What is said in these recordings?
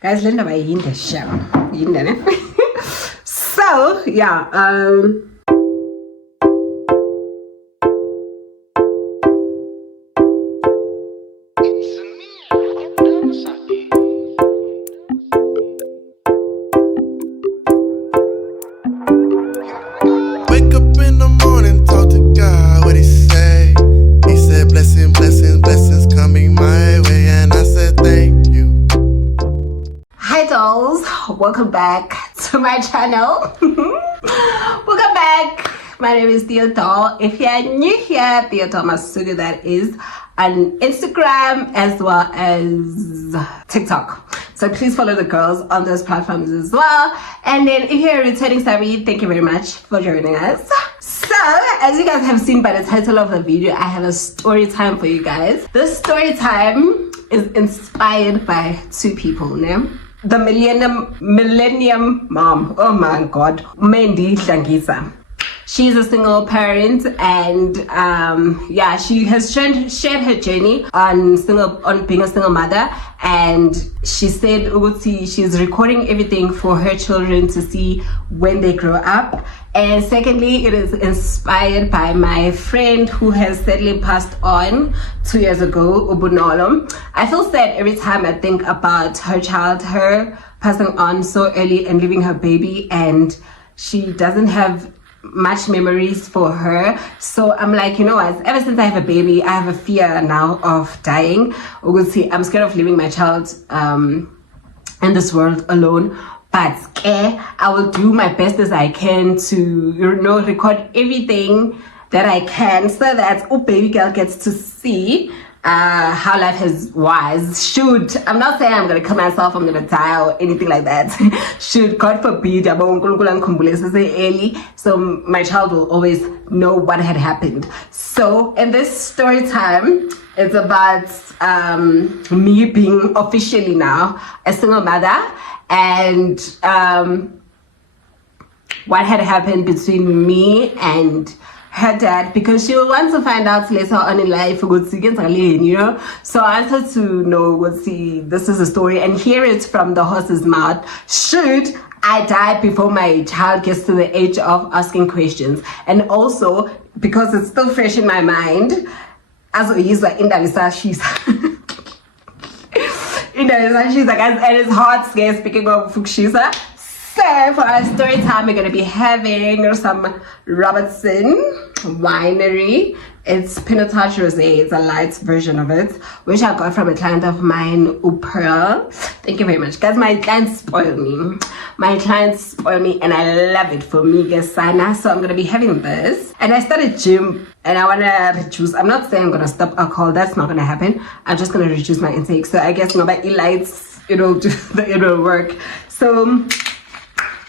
Guys, Linda by in the show. So, yeah, Wake up in the morning, talk to God, what he say? He said, blessings, blessings, blessings coming my way, and I said, thank you. hi dolls, welcome back to my channel. Welcome back. My name is Theo-Doll. If you're new here, Theo-Doll Masugu, that is on Instagram as well as TikTok. So please follow the girls on those platforms as well. And then if you're a returning subby, thank you very much for joining us. So as you guys have seen by the title of the video, I have a story time for you guys. This story time is inspired by two people, no? The millennium mom, oh my god, Mandy Hlangisa. She's a single parent, and yeah, she has shared her journey on being a single mother. And she said she's recording everything for her children to see when they grow up. And secondly, it is inspired by my friend who has sadly passed on 2 years ago, Ubunolo. I feel sad every time I think about her passing on so early and leaving her baby, and she doesn't have much memories for her. So I'm like, you know what, ever since I have a baby, I have a fear now of dying. I'm scared of leaving my child in this world alone. But I will do my best as I can to, record everything that I can, so that baby girl gets to see how life was. I'm not saying I'm gonna kill myself, I'm gonna die or anything like that. Should God forbid, so my child will always know what had happened. So in this story time, it's about me being officially now a single mother, and what had happened between me and her dad, because she will want to find out later on in life, so I wanted to know, this is a story and hear it from the horse's mouth, should I die before my child gets to the age of asking questions. And also, because it's still fresh in my mind, as she's and it's hard scare speaking of Fukushisa. So for our story time, we're going to be having some Robertson Winery. It's Pinotage Rosé. It's a light version of it, which I got from a client of mine, Pearl. Thank you very much. Guys, my clients spoil me. And I love it for me, guys. So I'm going to be having this. And I started gym and I want to reduce. I'm not saying I'm going to stop alcohol. That's not going to happen. I'm just going to reduce my intake. So I guess by lights, it'll work. So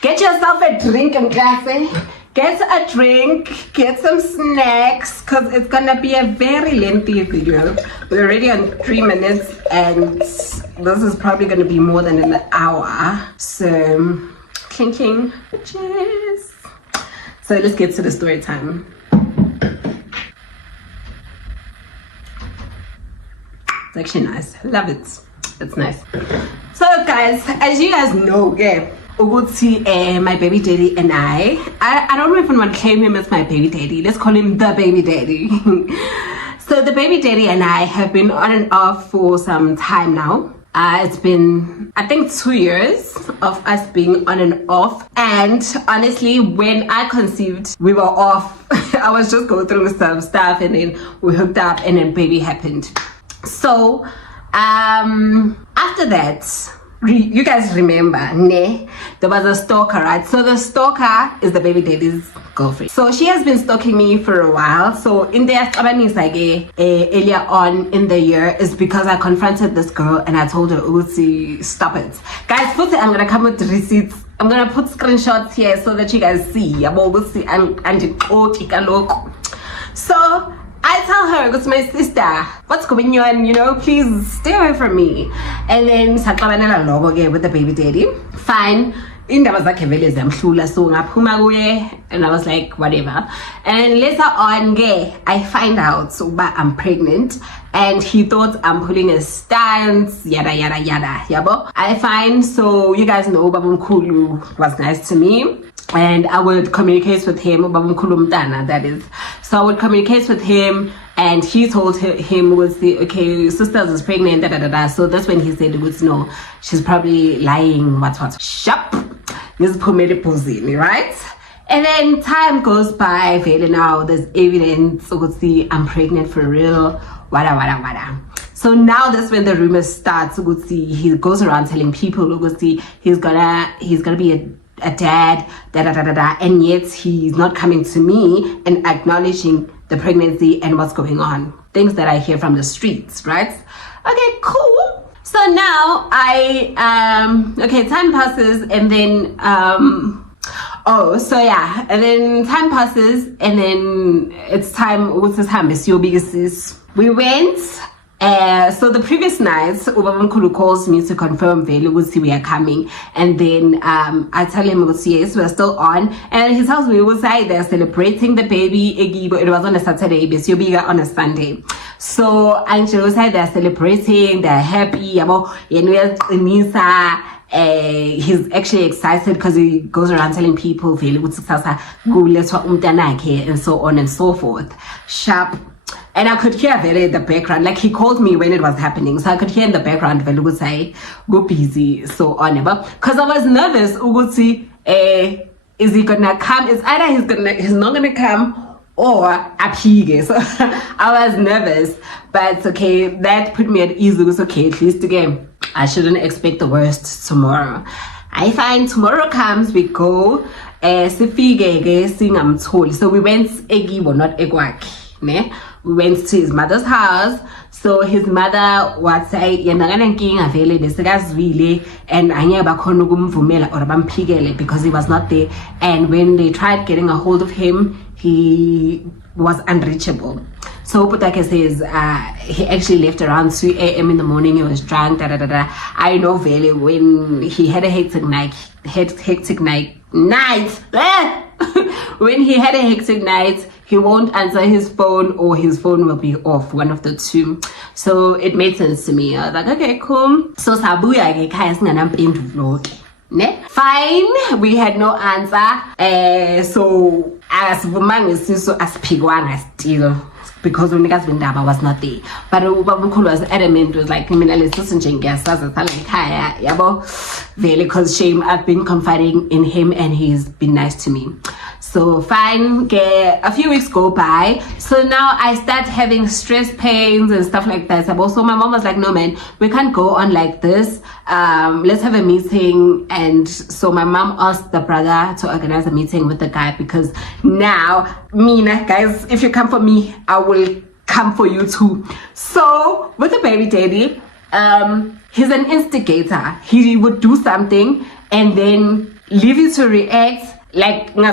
get yourself a drink and classy. Get a drink, get some snacks, because it's gonna be a very lengthy video. We're already on 3 minutes and this is probably gonna be more than an hour. So, clinking, cheers. So let's get to the story time. It's actually nice, love it. It's nice. So guys, as you guys know, my baby daddy and I don't know if anyone claim him as my baby daddy. Let's call him the baby daddy. So the baby daddy and I have been on and off for some time now. It's been, I think, 2 years of us being on and off. And honestly, when I conceived, we were off. I was just going through some stuff, and then we hooked up, and then baby happened. So after that, you guys remember, there was a stalker, right? So the stalker is the baby daddy's girlfriend. So she has been stalking me for a while. So in the earlier on in the year is because I confronted this girl and I told her, stop it. Guys, first I'm gonna come with receipts. I'm gonna put screenshots here so that you guys see. So I tell her, it's my sister, what's going on, you know, please stay away from me. And then saxabanela logo again with the baby daddy. Fine. Indaba zakhe vele ziyamhlula, so ngaphuma kuye, and I was like, whatever. And later on, I find out that I'm pregnant, and he thought I'm pulling a stance, yada yada yada, yabo. I find, so you guys know Babumkulu was nice to me, and I would communicate with him, Babumkulu Mtana, that is. So I would communicate with him, and he told him, was the, okay, sisters is pregnant, da da da da. So that's when he said, no, she's probably lying, what. Shup. Right? And then time goes by, now there's evidence, I'm pregnant for real, wada. So now that's when the rumors start. He goes around telling people, he's gonna be a dad, da, and yet he's not coming to me and acknowledging the pregnancy and what's going on. Things that I hear from the streets, right? Okay, cool. So now time passes, and then and then time passes, and then it's time. What's this time? We went. So the previous night, Ubabamkulu calls me to confirm we are coming, and then I tell him yes, we're still on, and he tells me they're celebrating the baby. It was on a Saturday, but on a Sunday. So Angelo said they're celebrating, they're happy about he's actually excited because he goes around telling people and so on and so forth. Sharp. And I could hear Vele in the background, like he called me when it was happening, so I could hear in the background Vele would say, go busy, so on. Because I was nervous, is he gonna come? It's either he's not gonna come, or apige. So I was nervous, but okay, that put me at ease. It was okay, at least again, I shouldn't expect the worst tomorrow. I find tomorrow comes, we go, so we went not ne? We went to his mother's house. So his mother was say and because he was not there, and when they tried getting a hold of him, he was unreachable. So Putake says he actually left around 2 a.m. in the morning. He was drunk, I know Vele when he had a hectic night. When he had a hectic night, he won't answer his phone, or his phone will be off, one of the two. So it made sense to me. I was like, okay, cool. So fine, we had no answer. So as woman is so as pigwanga still, because when niggas Vindaba was not there. But Ubabukulu was adamant, was like, because shame, I've been confiding in him and he's been nice to me. So fine, a few weeks go by. So now I start having stress pains and stuff like that. So my mom was like, no man, we can't go on like this. Let's have a meeting. And so my mom asked the brother to organize a meeting with the guy, because now, guys, if you come for me, I will come for you too. So with the baby daddy, he's an instigator. He would do something and then leave you to react like and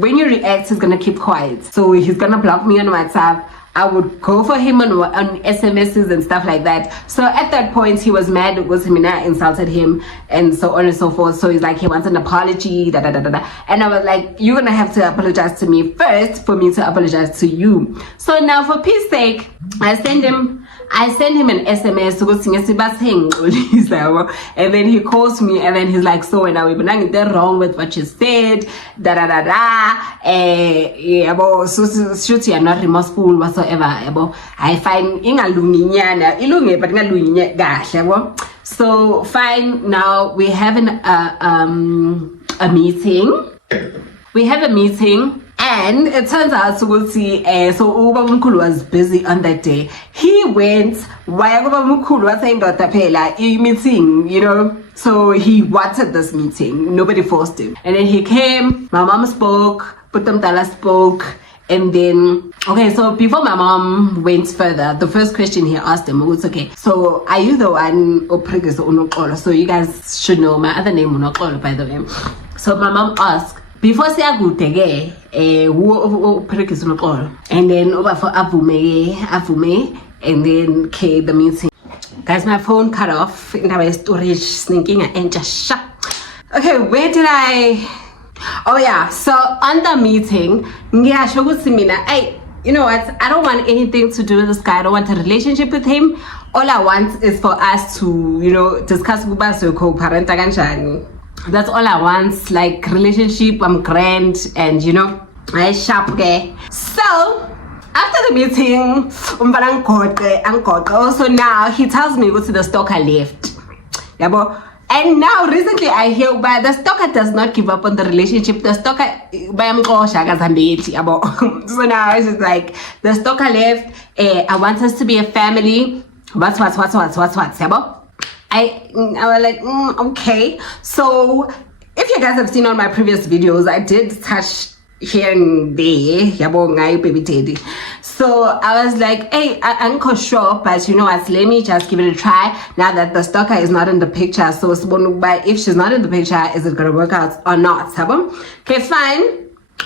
when you react, he's gonna keep quiet. So he's gonna block me on WhatsApp. I would go for him on SMSs and stuff like that. So at that point, he was mad because Mina insulted him and so on and so forth. So he's like, he wants an apology, And I was like, you're gonna have to apologize to me first for me to apologize to you. So now for peace sake, I send him an SMS and then he calls me and then he's like, so and now we're wrong with what you said, shoot, you're not remorseful whatsoever. I find so fine. Now we have a meeting. And it turns out so Ubabamkulu was busy on that day. He went while Ubabamkulu was saying meeting, you know. So he wanted this meeting. Nobody forced him. And then he came, my mom spoke, Putamtala spoke, and then so before my mom went further, the first question he asked him was, okay, so are you the one Unokolo? So you guys should know my other name Unokolo, by the way. So my mom asked, before siyakude ke uphrekisa unoxolo, and then over for avume, and then okay, the meeting. Guys, my phone cut off in our storage sneaking and just shut. Okay, where did I? Oh yeah, so on the meeting, you know what? I don't want anything to do with this guy. I don't want a relationship with him. All I want is for us to, you know, discuss co-parent. That's all I want. Like relationship, I'm grand, and you know, I sharp okay. So after the meeting, so now he tells me go to the stalker left. Yeah, and now recently I hear but the stalker does not give up on the relationship. The stalker so now it's just like the stalker left. I want us to be a family. What? Yeah, I was like, okay. So if you guys have seen on my previous videos, I did touch here and there, baby teddy. So I was like, hey, I'm not sure, but you know what, let me just give it a try now that the stalker is not in the picture. So if she's not in the picture, is it gonna work out or not? Okay, fine.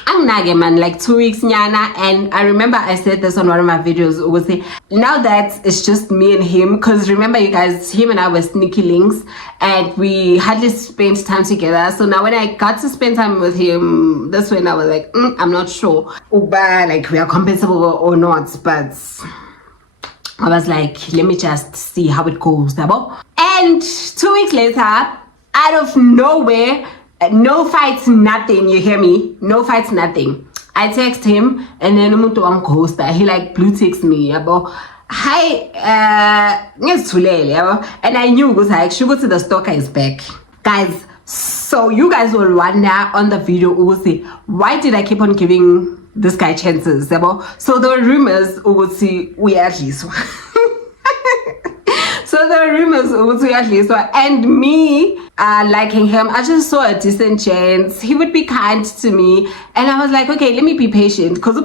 I'm nage man, like 2 weeks nyana, and I remember I said this on one of my videos. It was now that it's just me and him, because remember you guys, him and I were sneaky links and we hardly spent time together. So now when I got to spend time with him, that's when I was like, I'm not sure like we are compatible or not, but I was like, let me just see how it goes. And 2 weeks later, out of nowhere, no fights, nothing, you hear me? No fights, nothing. I text him and then he like blue ticks me about hi and I knew because I actually go to the stalker is back. Guys, so you guys will wonder on the video will say, why did I keep on giving this guy chances? So there were rumors would see we at least so the rumors and me liking him, I just saw a decent chance he would be kind to me, and I was like, okay, let me be patient, because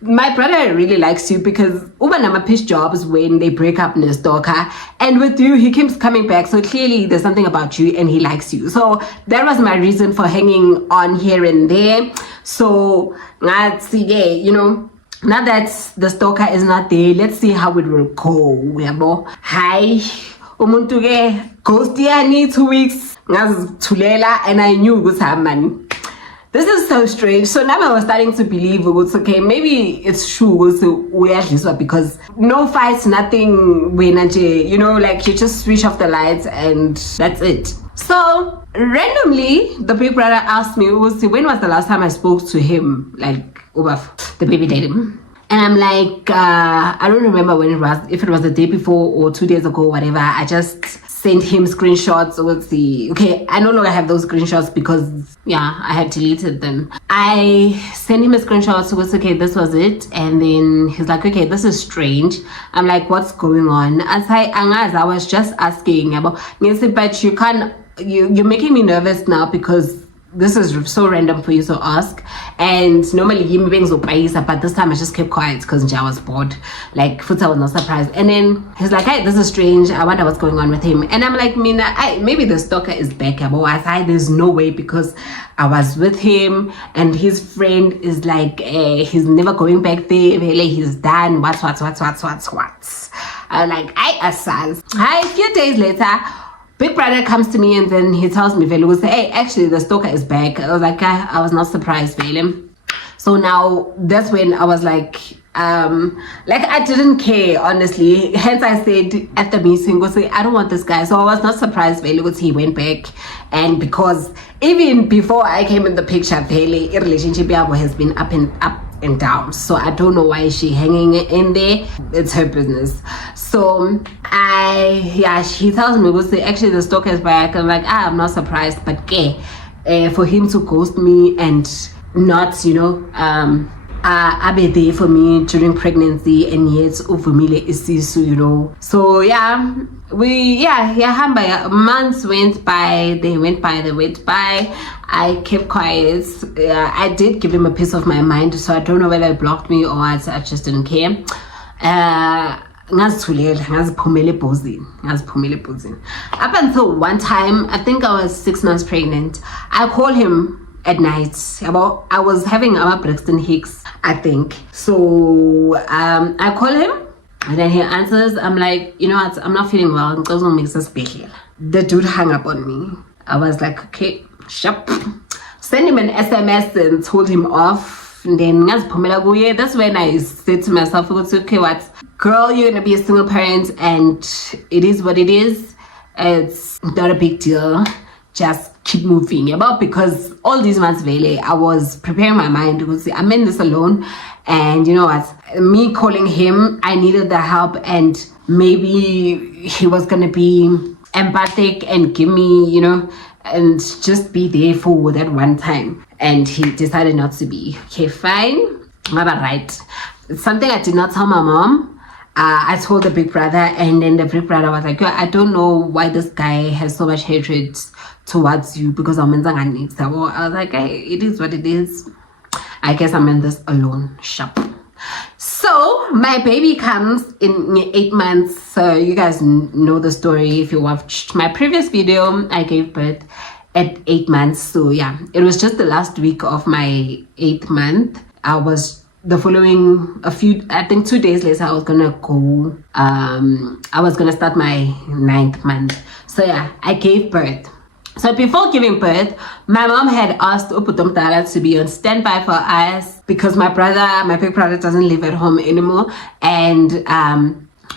my brother really likes you, because uba pitch jobs when they break up in the stalker, and with you he keeps coming back, so clearly there's something about you and he likes you. So that was my reason for hanging on here and there. So you know, now that the stalker is not there, let's see how it will go. Hi, umuntu ke ghost yani 2 weeks ngazithulela, and I knew ukuthi man, this is so strange. So now I was starting to believe okay, maybe it's true because no fights, nothing, you know, like you just switch off the lights and that's it. So randomly the big brother asked me, when was the last time I spoke to him, like the baby daddy? And I'm like, I don't remember when it was, if it was the day before or 2 days ago, whatever. I just sent him screenshots. Okay, I no longer have those screenshots because yeah, I had deleted them. I sent him a screenshot, so it's okay, this was it. And then he's like, okay, this is strange. I'm like, what's going on? I was just asking about, but you can't, you're making me nervous now because this is so random for you to ask, and normally him being so but this time I just kept quiet because I was bored. Like Futa was not surprised, and then he's like, hey, this is strange, I wonder what's going on with him. And I'm like, Mina, maybe the stalker is back. There's no way, because I was with him and his friend is like, he's never going back there, he's done, what. I'm like, a few days later, Big brother comes to me and then he tells me, hey, actually the stalker is back. I was like, I was not surprised, Vele. So now that's when I was like I didn't care, honestly. Hence I said at the meeting, I don't want this guy. So I was not surprised, Vele, he went back. And because even before I came in the picture, Vele, a relationship has been up and down. So I don't know why she's hanging in there. It's her business. So he tells me, actually the stalker is back. I'm like, I'm not surprised, but for him to ghost me and not, you know, be there for me during pregnancy, and yet uvumile isisu, you know. So months went by, they went by. I kept quiet. I did give him a piece of my mind, so I don't know whether he blocked me or I just didn't care. ngaziphumela ebhozini. Up until one time, I think I was 6 months pregnant, I called him at night. I was having our Braxton Hicks, I think. So I call him and then he answers. I'm like, you know what, I'm not feeling well. The dude hung up on me. I was like, okay, sharp. Send him an SMS and told him off. And then that's when I said to myself, okay, what, girl, you're gonna be a single parent and it is what it is. It's not a big deal. Just keep moving. Because all these months, really, I was preparing my mind because I'm in this alone. And you know what? Me calling him, I needed the help, and maybe he was gonna be empathic and give me, you know, and just be there for that one time. And he decided not to be. Okay, fine. All right. It's something I did not tell my mom. I told the big brother, and then the big brother was like, I don't know why this guy has so much hatred towards you because I'm in the next. I was like, hey, it is what it is. I guess I'm in this alone. Shop. So my baby comes in 8 months. So you guys know the story. If you watched my previous video, I gave birth at 8 months. So yeah, it was just the last week of my 8th month. I was the following I think 2 days later, I was gonna go. I was gonna start my 9th month. So yeah, I gave birth. So before giving birth, my mom had asked Uputomtala to be on standby for us because my big brother doesn't live at home anymore, and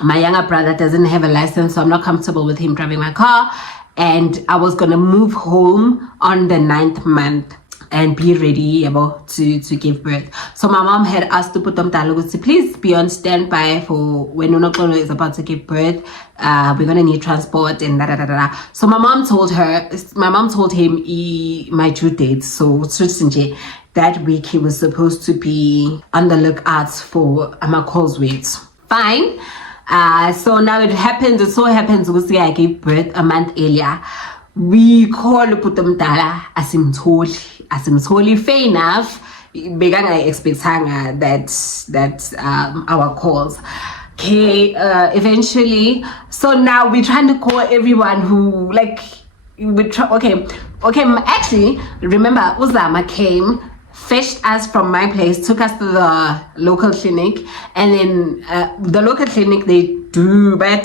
my younger brother doesn't have a license, so I'm not comfortable with him driving my car. And I was gonna move home on the 9th month and be ready to give birth. So my mom had asked Uputomtala to please be on standby for when Unokolo is about to give birth. We're gonna need transport and da. So my mom told him my due date. So that week he was supposed to be on the lookout for calls weights. Fine. So now it so happens I gave birth a month earlier. We call Uputomtala asimtholi. Fair enough. Beganga expectanga that our calls. Okay, eventually. So now we're trying to call everyone who okay. Actually, remember Uzama came, fetched us from my place, took us to the local clinic, and then the local clinic they do bad.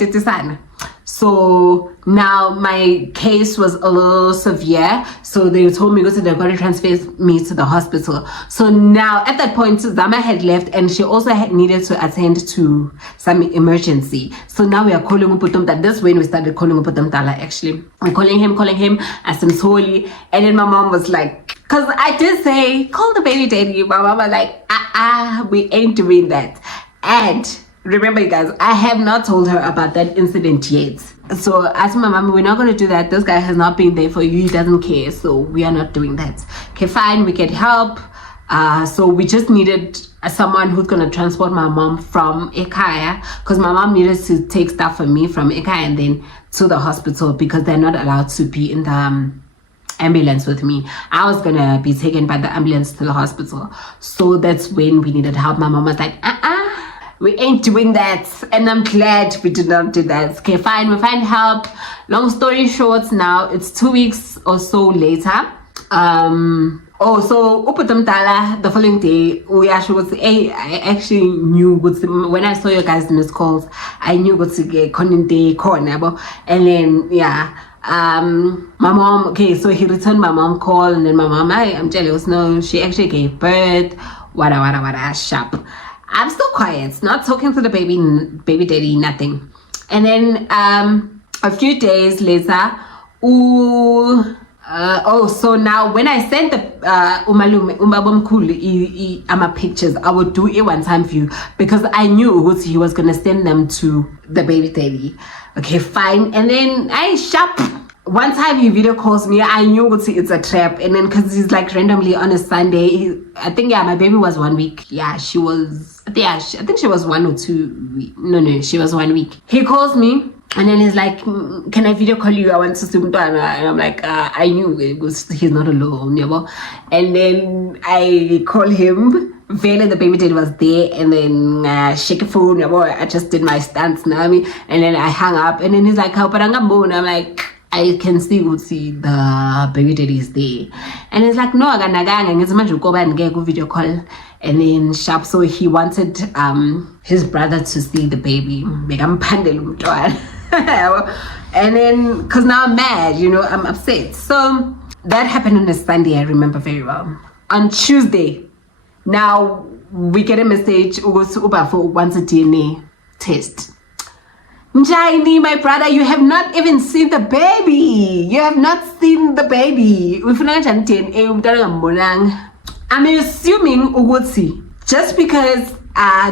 So now my case was a little severe, so they told me they're going to transfer me to the hospital. So now at that point Zama had left, and she also needed to attend to some emergency. So now we are calling Uputomtala. That's when we started calling Uputomtala. Actually, I'm calling him as Msoli, and then my mom was like, because I did say call the baby daddy, my mom was like, we ain't doing that. And remember, you guys, I have not told her about that incident yet. So I told my mom, we're not going to do that. This guy has not been there for you. He doesn't care. So we are not doing that. Okay, fine. We get help. So we just needed someone who's going to transport my mom from Ekaya, because my mom needed to take stuff from me from Ekaya and then to the hospital because they're not allowed to be in the ambulance with me. I was going to be taken by the ambulance to the hospital. So that's when we needed help. My mom was like, we ain't doing that, and I'm glad we did not do that. Okay, fine, we find help. Long story short, now it's 2 weeks or so later. So Uputomtala the following day, I actually knew when I saw your guys' missed calls, I knew what to get corner. And then my mom, okay, so he returned my mom call, and then my mom, I'm jealous. No, she actually gave birth. Wada, sharp. I'm still quiet, not talking to the baby daddy, nothing. And then a few days later, so now when I sent the pictures, I would do a one-time view because I knew he was gonna send them to the baby daddy. Okay, fine. And then one time he video calls me, I knew it's a trap. And then because he's like randomly on a Sunday, I think my baby was 1 week. I think she was 1 or 2 weeks. No, she was 1 week. He calls me and then he's like, can I video call you? I want to see Mtwana. And I'm like, I knew he's not alone. And then I call him Vele, the baby daddy was there, and then shake a phone. I just did my stance, and then I hung up, and then he's like, "How I'm like, I can still see the baby daddy is there, and he's like, "No, I'm go and get a video call." And then sharp, so he wanted his brother to see the baby. And then, because now I'm mad, I'm upset. So that happened on a Sunday, I remember very well. On Tuesday, now we get a message, Ubafo wants a DNA test. Njaini, my brother, you have not even seen the baby. You have not seen the baby. I'm assuming Uguti, just because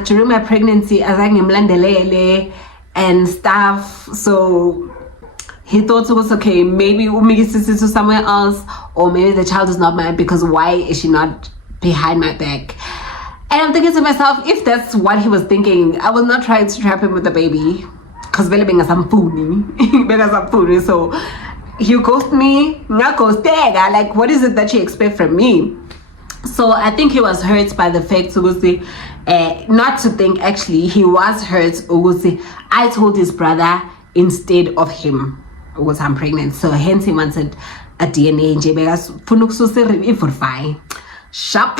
during my pregnancy, I was and stuff, so he thought it was okay. Maybe Umigi sister to somewhere else, or maybe the child is not mine, because why is she not behind my back? And I'm thinking to myself, if that's what he was thinking, I was not trying to trap him with the baby, because because I'm foodie, so he ghosted me, not ghost like, what is it that you expect from me? So I think he was hurt by the fact, not to think, actually, he was hurt. I told his brother instead of him, because I'm pregnant. So hence he wanted a DNA. Sharp.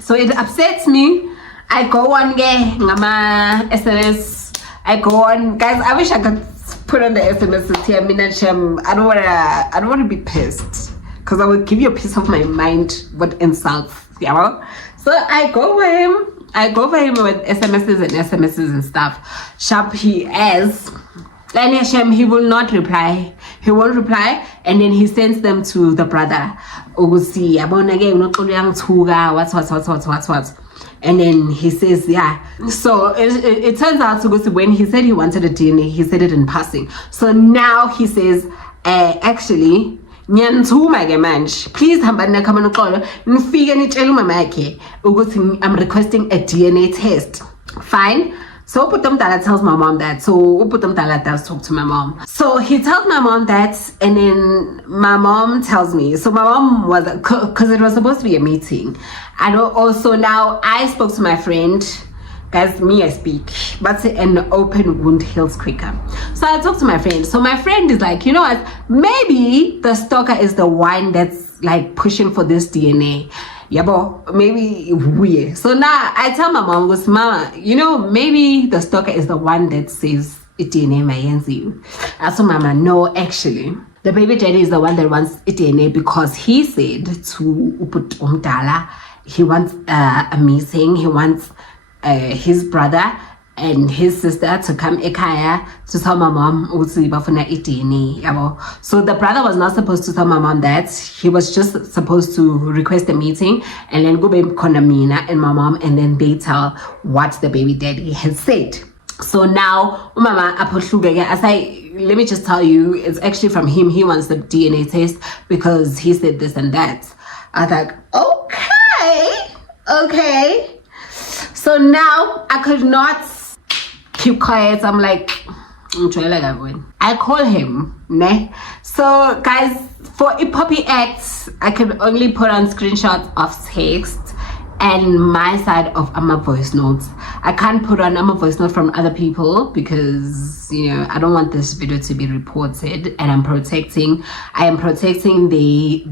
So it upsets me. I go on SMS. I go on, guys. I wish I could put on the SMS here. I don't wanna be pissed, because I will give you a piece of my mind what insults. So I go for him with SMSs and stuff. Sharp, he as. And Hashem, he will not reply. He won't reply, and then he sends them to the brother. What. And then he says, yeah. So it turns out, when he said he wanted a DNA, he said it in passing. So now he says, actually, please I'm requesting a DNA test. Fine. So Uputamdala tells my mom that. So Uputamdala does talk to my mom. So he tells my mom that, and then my mom tells me. So my mom was, because it was supposed to be a meeting. And also now I spoke to my friend. Guys, me, I speak, but an open wound heals quicker. So I talked to my friend. So my friend is like, you know what? Maybe the stalker is the one that's like pushing for this DNA. Yeah, but maybe weird. So now I tell my mom, goes, Mama, maybe the stalker is the one that says it DNA my NZU. I told Mama, no, actually, the baby daddy is the one that wants it DNA, because he said to Uput Umdala, he wants a meeting, he wants his brother and his sister to come ekaya to tell my mom DNA. So the brother was not supposed to tell my mom that. He was just supposed to request a meeting, and then go back Konamina and my mom, and then they tell what the baby daddy has said. So now Mama let me just tell you, it's actually from him. He wants the DNA test because he said this and that. I was like, okay. So now I could not keep quiet. I'm like, I call him, ne? So guys, for a puppy act, I can only put on screenshots of text and my side of my voice notes. I can't put on a voice note from other people, because I don't want this video to be reported, and I am protecting the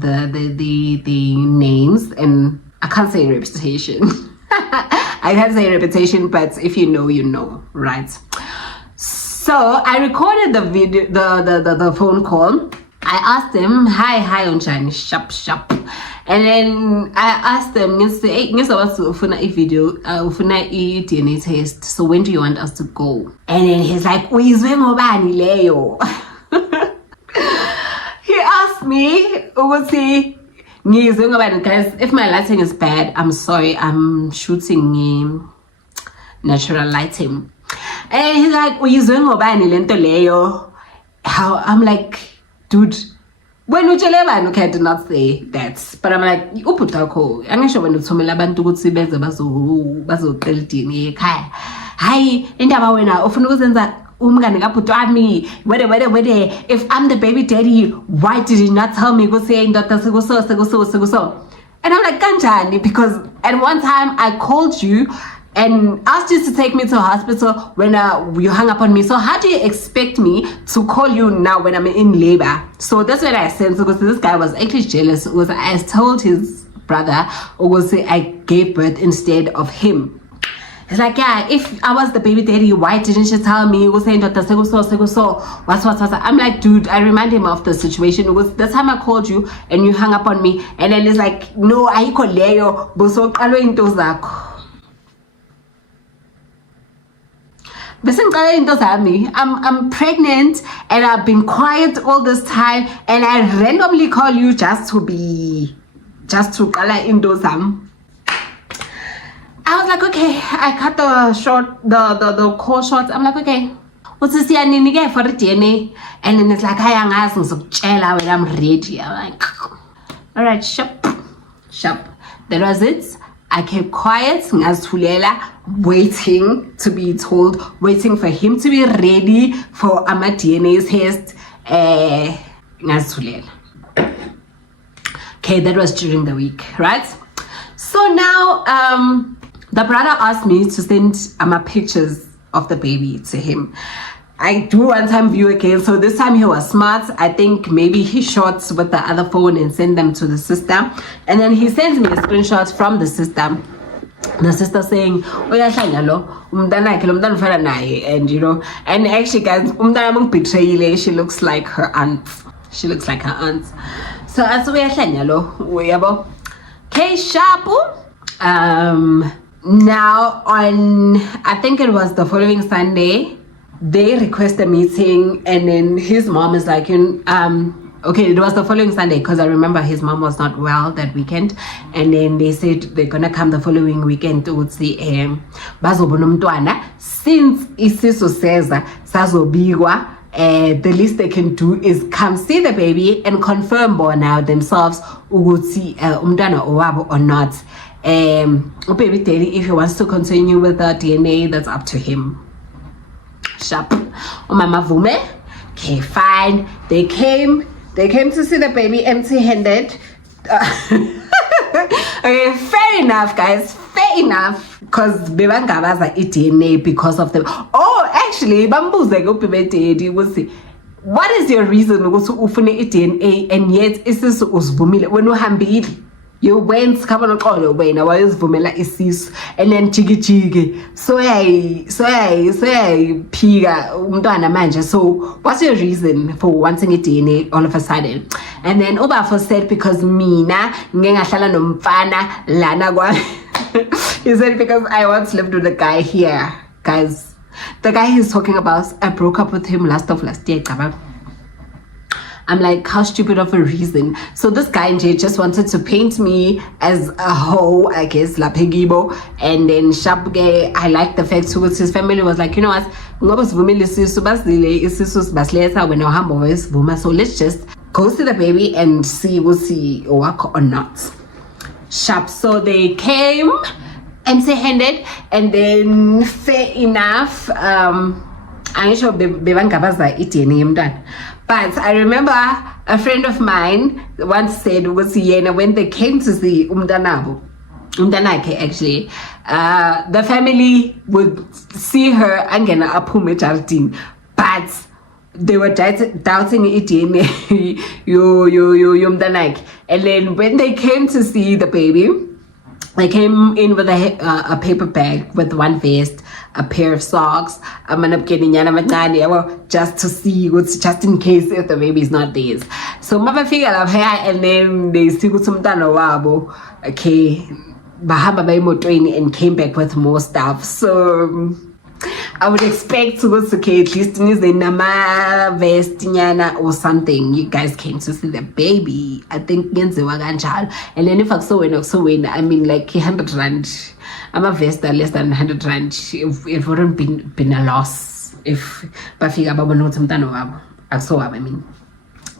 names, and I can't say reputation. I can't say reputation, but if you know, you know, right? So I recorded the video, the phone call. I asked him, hi, unshine, sharp. And then I asked them, video, DNA test. So when do you want us to go? And then he's like, he asked me, guys, if my lighting is bad, I'm sorry. I'm shooting natural lighting. And he's like, how? I'm like, dude, when you okay, I did not say that, but I'm like, I'm sure when you told me about to go to bed, hi, if I'm the baby daddy, why did you not tell me? And And I'm like, kanjani? Because at one time I called you and asked you to take me to a hospital when you hung up on me. So how do you expect me to call you now when I'm in labor? So that's what I said, because this guy was actually jealous. I told his brother, I gave birth instead of him. It's like, yeah, if I was the baby daddy, why didn't you tell me? What? I'm like, dude, I remind him of the situation. It was the time I called you and you hung up on me. And then it's like, no, I call Leo, boso qalo into zakho. I'm pregnant and I've been quiet all this time, and I randomly call you just to qala into zam. I was like, okay, I cut the call short. I'm like, okay, what's this for the DNA? And then it's like, when I'm ready. I'm like, all right, sharp. That was it. I kept quiet, waiting to be told, waiting for him to be ready for my DNA test. Okay, that was during the week, right? So now, the brother asked me to send my pictures of the baby to him. I do one time view again, so this time he was smart. I think maybe he shots with the other phone and send them to the sister, and then he sends me a screenshot from the sister. The sister saying, and you know, and actually guys, she looks like her aunt. So as we are okay, sharp. Now on, I think it was the following Sunday, they request a meeting, and then his mom is like, okay, it was the following Sunday because I remember his mom was not well that weekend, and then they said they're gonna come the following weekend to see bazobona umntwana. Since isiso seza sazobikwa, the least they can do is come see the baby and confirm bona themselves ukuthi umntwana owabo or not. Baby daddy, if he wants to continue with the DNA, that's up to him. Sharp. Mama vume. Okay, fine. They came to see the baby empty-handed. Okay, fair enough, guys. Fair enough. Because bebangabaza DNA because of them. Oh, actually, bambuze go baby daddy was say, what is your reason ukuthi ufune DNA and yet isisu usivumile when uhambile? You went kabanoqolo wena wayezivumela isisu and then jiki so phika umntwana manje. So what's your reason for wanting a DNA all of a sudden? And then Ubafo said, because mina ngeke ngahlala nomfana lana kwa. He said, because I once lived with a guy here. Guys, the guy he's talking about, I broke up with him last year. I'm like, how stupid of a reason. So this guy just wanted to paint me as a hoe, I guess, lapegibo. And then Shabge, I like the fact too, his family was like, you know what, so let's just go see the baby and see we'll see work or not. Sharp. So they came empty-handed, and then fair enough, I'm sure but I remember a friend of mine once said, when they came to see Umdanake actually, the family would see her angena aphume jardin, but they were doubting it in Umdanake. And then when they came to see the baby, they came in with a paper bag with one vest, a pair of socks, just to see, just in case if the baby is not theirs. So mama figured out here, and then they see some wabo. Okay, bahamba by and came back with more stuff. So I would expect to go to at least in the nama vest or something. You guys came to see the baby. I think and then if I saw it, I mean like 100 rand. I'm a vest less than 100 rand. If it wouldn't been a loss. If Bafika Baba knows some I mean.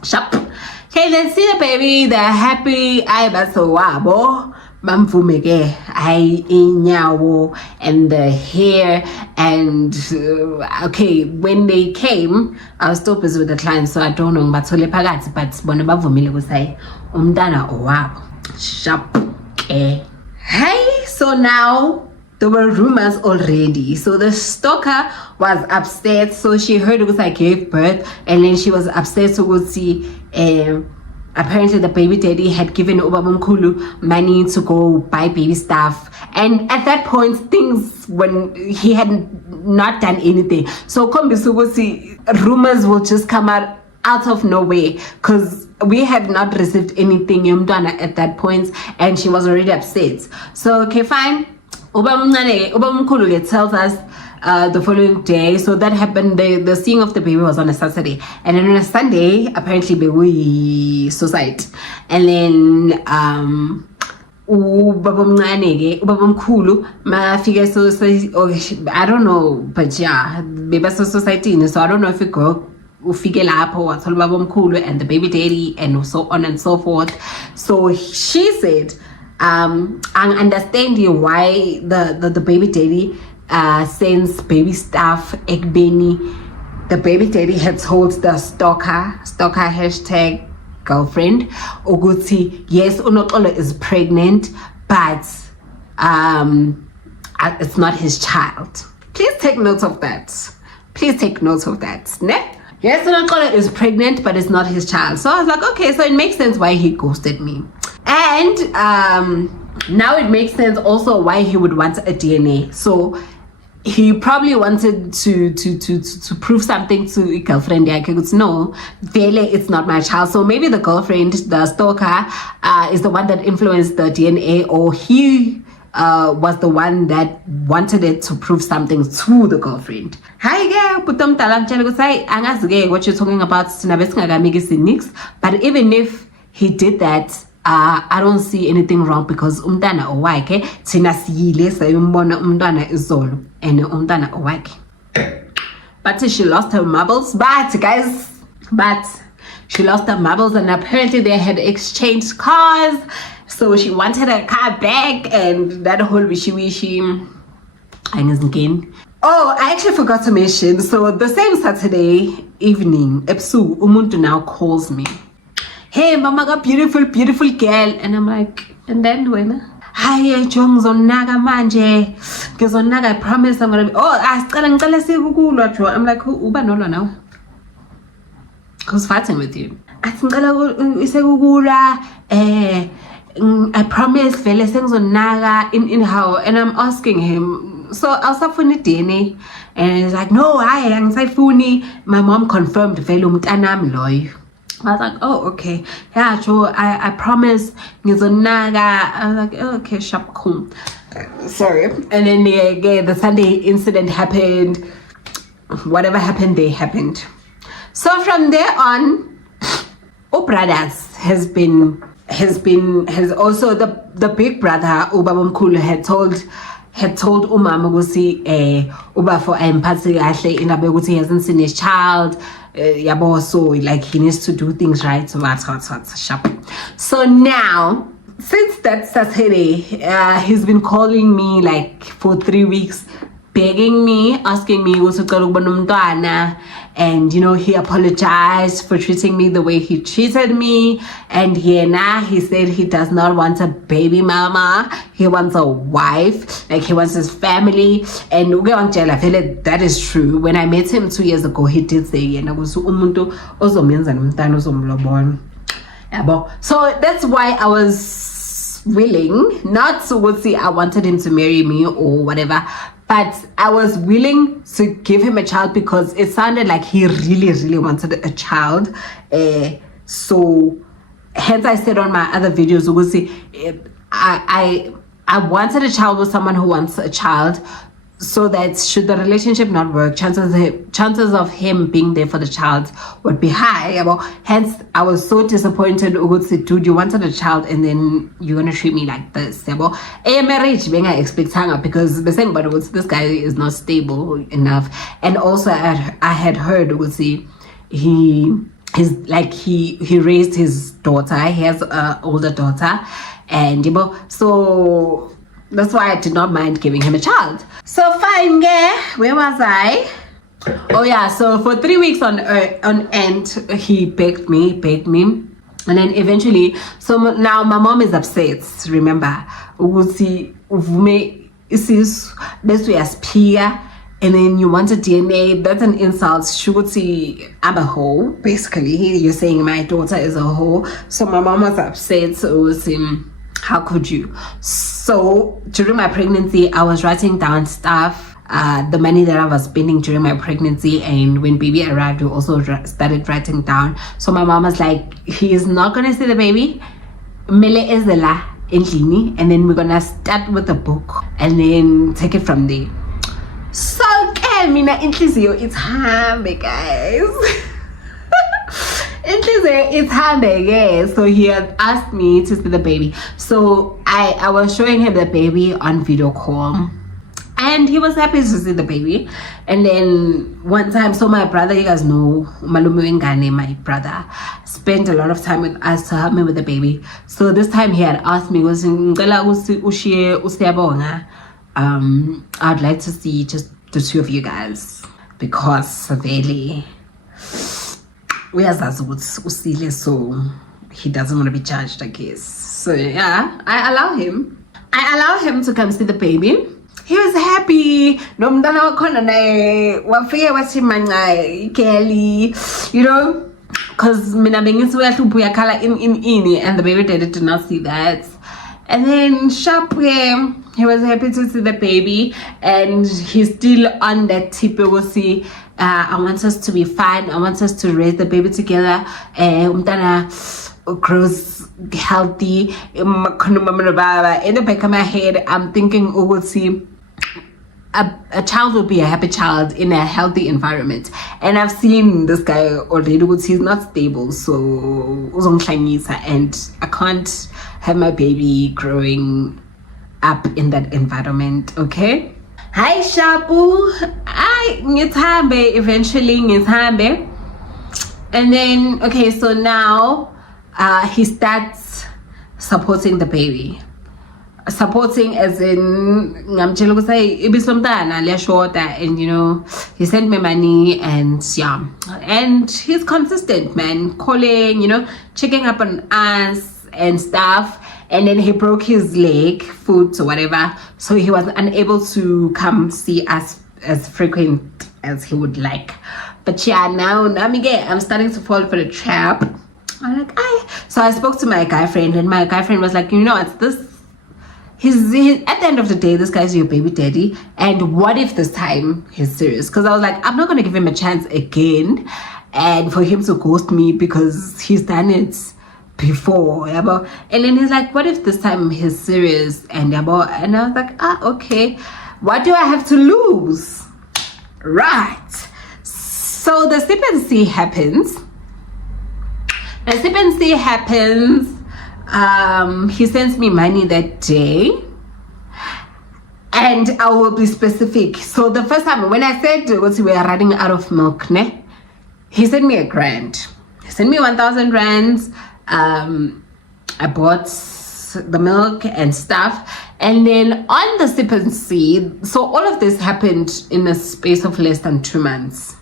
Sharp. Okay, let's see the baby. They're happy. I so wabo. Mamfumege, I inyawo, and the hair, and okay, when they came, I was still busy with the client, so I don't know, but bonabavumile was say, umdana owabo. Sharp. Hey, so now there were rumors already. So the stalker was upset. So she heard it was I gave birth, and then she was upset. So we'll see. Apparently the baby daddy had given Ubabumkulu money to go buy baby stuff, and at that point things, when he had not done anything, so rumors will just come out of nowhere, because we had not received anything at that point, and she was already upset. So okay, fine. Ubabumkulu tells us the following day. So that happened, the seeing of the baby was on a Saturday, and then on a Sunday apparently we suicide. And then ubabamkhulu mafika so I don't know, but yeah, beba society, so I don't know if it go ufike lapho wathola ubabamkhulu and the baby daddy and so on and so forth. So she said I'm understanding why the baby daddy sends baby stuff. Ekbeni, the baby daddy had told the stalker hashtag girlfriend ukuthi yes, Unoxolo is pregnant, but it's not his child. Please take note of that. Ne? Yes, Unoxolo is pregnant, but it's not his child. So I was like, okay, so it makes sense why he ghosted me. And now it makes sense also why he would want a DNA. So he probably wanted to prove something to a girlfriend. No, Vele, it's not my child. So maybe the girlfriend, the stalker, is the one that influenced the DNA, or he was the one that wanted it to prove something to the girlfriend. Hi girl, putom talang say angazi what you're talking about. But even if he did that, I don't see anything wrong, because umntana owakhe thina siyile sayombona umntwana izolo and umntana owakhe. But she lost her marbles. But she lost her marbles, and apparently they had exchanged cars. So she wanted her car back, and that whole wishy-wishy. Oh, I actually forgot to mention. So the same Saturday evening, Epsu Umuntu now calls me. Hey, mama, got beautiful girl. And I'm like, and then when? Hi, Jongzonaga manje. Gizonaga, I promise I'm gonna be. Oh, I'm like, who Uba no now? Who's fighting with you? I promise Vele Sengzonaga in how, and I'm asking him. So I was up for the DNA, and he's like, no, I am Saifuni. My mom confirmed Velum Tanam Loy. I was like, oh, okay. Yeah, sure. I promise. Ngizonaga. I was like, oh, okay, sharp, cool. Sorry. And then the Sunday incident happened. Whatever happened, they happened. So from there on, Brothers has also the big brother Ubabamkhulu had told umama ukuthi uba for empathy kahle indaba ukuthi he hasn't seen his child, yabo, so like he needs to do things right. So that's sharp. So now since that Saturday, he's been calling me like for 3 weeks, begging me, asking me what's and he apologized for treating me the way he treated me. And now he said he does not want a baby mama, he wants a wife, like he wants his family. And I feel like that is true. When I met him 2 years ago, he did say so that's why I was willing, not to say I wanted him to marry me or whatever, but I was willing to give him a child because it sounded like he really, really wanted a child. So hence I said on my other videos, I wanted a child with someone who wants a child, so that should the relationship not work, chances of him being there for the child would be high. Hence I was so disappointed. Dude, you wanted a child and then you're gonna treat me like this. A marriage being I expect because the same, but this guy is not stable enough. And also I had heard he raised his daughter. He has an older daughter, and so that's why I did not mind giving him a child. So fine, yeah. Where was I? Oh yeah, so for 3 weeks on end, he begged me. And then eventually, so now my mom is upset. Remember, ukuthi uvume isisu bese uyasiphiya, and then you want a DNA. That's an insult. Shuguti, I'm a hoe. Basically, you're saying my daughter is a hoe. So my mom was upset. So it was how could you? So during my pregnancy, I was writing down stuff. The money that I was spending during my pregnancy, and when baby arrived, we also started writing down. So my mom was like, he is not gonna see the baby, Mele ezela endlini, and then we're gonna start with the book and then take it from there. So mina inhliziyo ithambe, guys. Inhliziyo ithambe, yes. So he had asked me to see the baby, so I was showing him the baby on video call. And he was happy to see the baby. And then one time, so my brother, you guys know, Malume Ngane, my brother, spent a lot of time with us to help me with the baby. So this time he had asked me, I'd like to see just the two of you guys. Because really, we are usile, so he doesn't want to be judged, I guess. So yeah, I allow him to come see the baby. He was happy. No mntana wakhona naye wafike wathi manca Kelly, you know, because mina bengithi uyahlupha uyakhala in, and the baby daddy did not see that. And then sharply he was happy to see the baby, and he's still on that tip. We'll see. I want us to be fine. I want us to raise the baby together. Umntana grows healthy. In the back of my head, I'm thinking, we'll see. A child will be a happy child in a healthy environment, and I've seen this guy already. He's not stable, so and I can't have my baby growing up in that environment. Okay. Hi Shapu. Eventually, and then okay, so now he starts supporting the baby. Supporting as in ngamtshela ukuthi ibislomntana liyashota, and you know, he sent me money, and yeah, and he's consistent, man, calling, you know, checking up on us and stuff. And then he broke his leg, foot or whatever, so he was unable to come see us as frequent as he would like. But yeah, now I'm starting to fall for the trap. I'm like, so I spoke to my guy friend, and my guy friend was like, you know, it's this. He's at the end of the day, this guy's your baby daddy, and what if this time he's serious? Because I was like, I'm not gonna give him a chance again, and for him to ghost me because he's done it before. And then he's like, what if this time he's serious? And I was like, okay, what do I have to lose? Right. So the sip and see happens. He sends me money that day, and I will be specific. So the first time when I said we were running out of milk, he sent me $1,000. He sent me 1,000 rands. I bought the milk and stuff, and then on the sip and see, so all of this happened in a space of less than 2 months.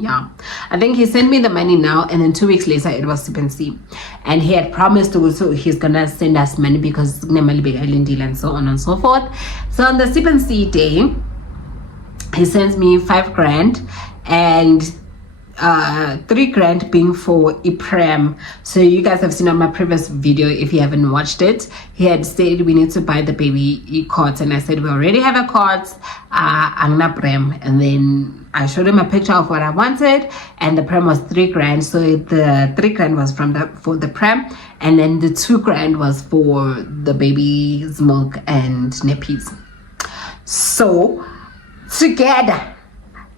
Yeah, I think he sent me the money now, and then 2 weeks later it was sip and see, and he had promised also he's gonna send us money because and so on and so forth. So on the sip and see day, he sends me $5,000, and 3,000 being for Iprem. So you guys have seen on my previous video, if you haven't watched it, he had said we need to buy the baby cot, and I said we already have a cot, Prem. And then I showed him a picture of what I wanted, and the prem was 3,000. So the 3,000 was for the prem, and then the 2,000 was for the baby's milk and nappies. So together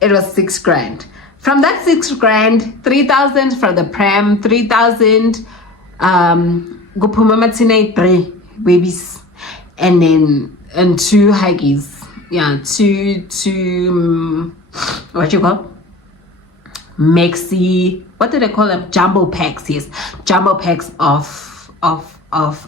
it was 6,000. From that 6,000, 3,000 for the prem, 3,000 Gopumamatina 3 babies, and then 2 huggies. Yeah, two what you call Maxi, what do they call them? Jumbo packs. Yes, jumbo packs of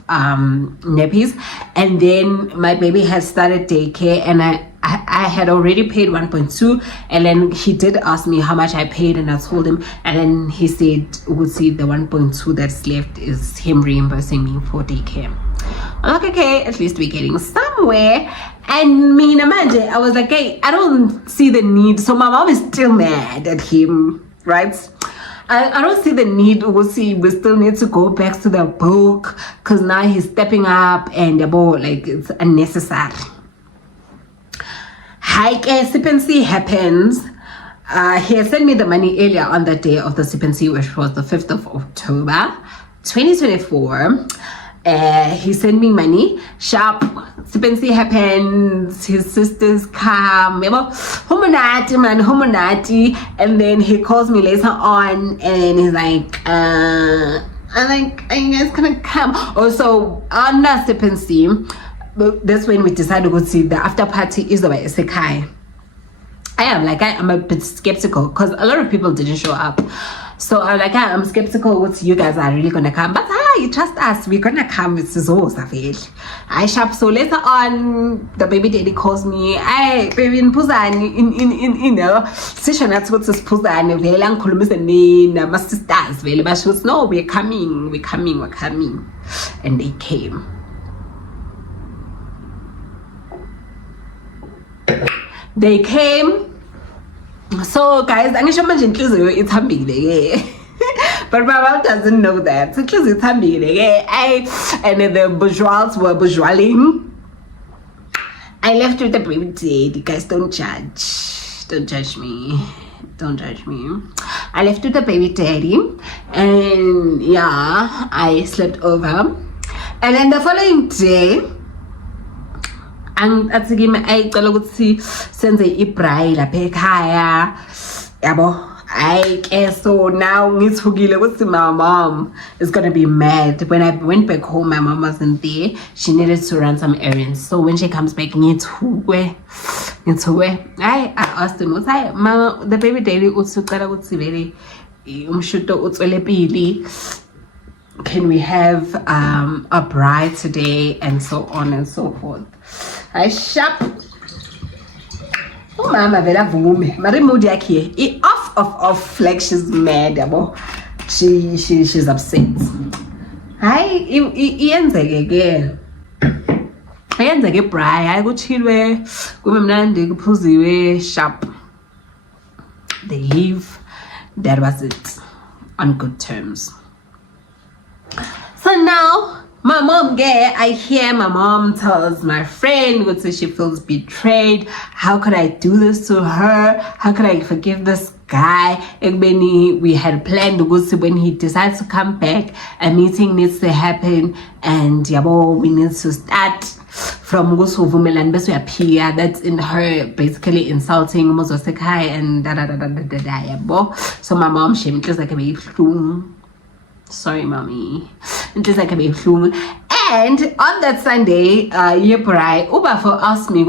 nappies. And then my baby has started daycare, and I had already paid 1.2, and then he did ask me how much I paid, and I told him, and then he said, we'll see, the 1.2 that's left is him reimbursing me for daycare. I'm like, okay, at least we're getting somewhere. And me and Amanda, I was like, hey, I don't see the need. So my mom is still mad at him, right? I don't see the need. We'll see, we still need to go back to the book, because now he's stepping up, and like, it's unnecessary. Hike sip and see happens. He had sent me the money earlier on the day of the sip and see, which was the 5th of October 2024. He sent me money sharp. Sip and see happens. His sisters come, homonati man, homonati. And then he calls me later on, and he's like, I'm like, are you guys gonna come? Also on the sip and see, that's when we decided to go see the after party is over Isekai. I'm a bit skeptical, because a lot of people didn't show up. So I'm like, I'm skeptical what you guys are really gonna come. But you trust us, we're gonna come. It's so I shop. So later on, the baby daddy calls me, baby in Puzani, in session that's what's Puzani, Velang Kulumis, my sisters, but she was, no, we're coming. And they came. They came. So guys, I'm sure it's hambile. But my mom doesn't know that. So it's hambile. And the bourgeois were bourgeoising. I left with the baby daddy. Guys, don't judge me. I left with the baby daddy, and yeah, I slept over. And then the following day, athi kimi ayicela ukuthi senze ibrayi lapha ekhaya yabo. So now ngithukile ukuthi my mom is gonna be mad. When I went back home, my mom wasn't there. She needed to run some errands. So when she comes back, ngithukwe. I asked him, mama, the baby daddy usucela ukuthi vele umshuto utswele pili. Can we have a bride today, and so on and so forth. I shop. Oh mama vela vume. Mari mood yakhe. Off like she's mad about. She's upset. Hayi iyenzeke ke. Ayenzeke braai, hayi kuchilwe, kube mnandi kuphuziwe sharp. They leave. That was it. On good terms. So now my mom I hear my mom tells my friend what she feels betrayed. How could I do this to her? How could I forgive this guy? We had planned to go see when he decides to come back. A meeting needs to happen, and we need to start from Gusuvumelan Besuapia. That's in her basically insulting Mozosekai and da. So my mom, she just like a baby. Sorry, mommy. Just like a baby. And on that Sunday, Uber asked me,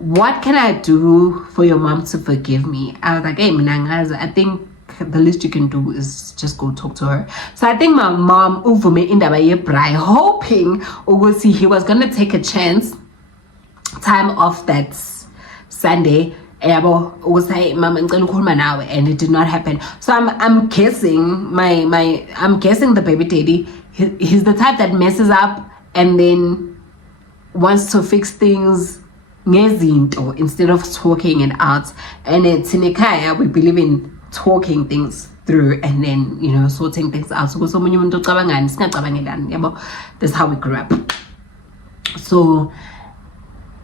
what can I do for your mom to forgive me? I was like, hey, Minangaza, I think the least you can do is just go talk to her. So I think my mom uvume indaba yebrai, hoping he was gonna take a chance time off that Sunday. And it did not happen. So I'm guessing I'm guessing the baby daddy, he's the type that messes up and then wants to fix things instead of talking it out. And it's in Ikaya, we believe in talking things through and then sorting things out. So that's how we grew up. So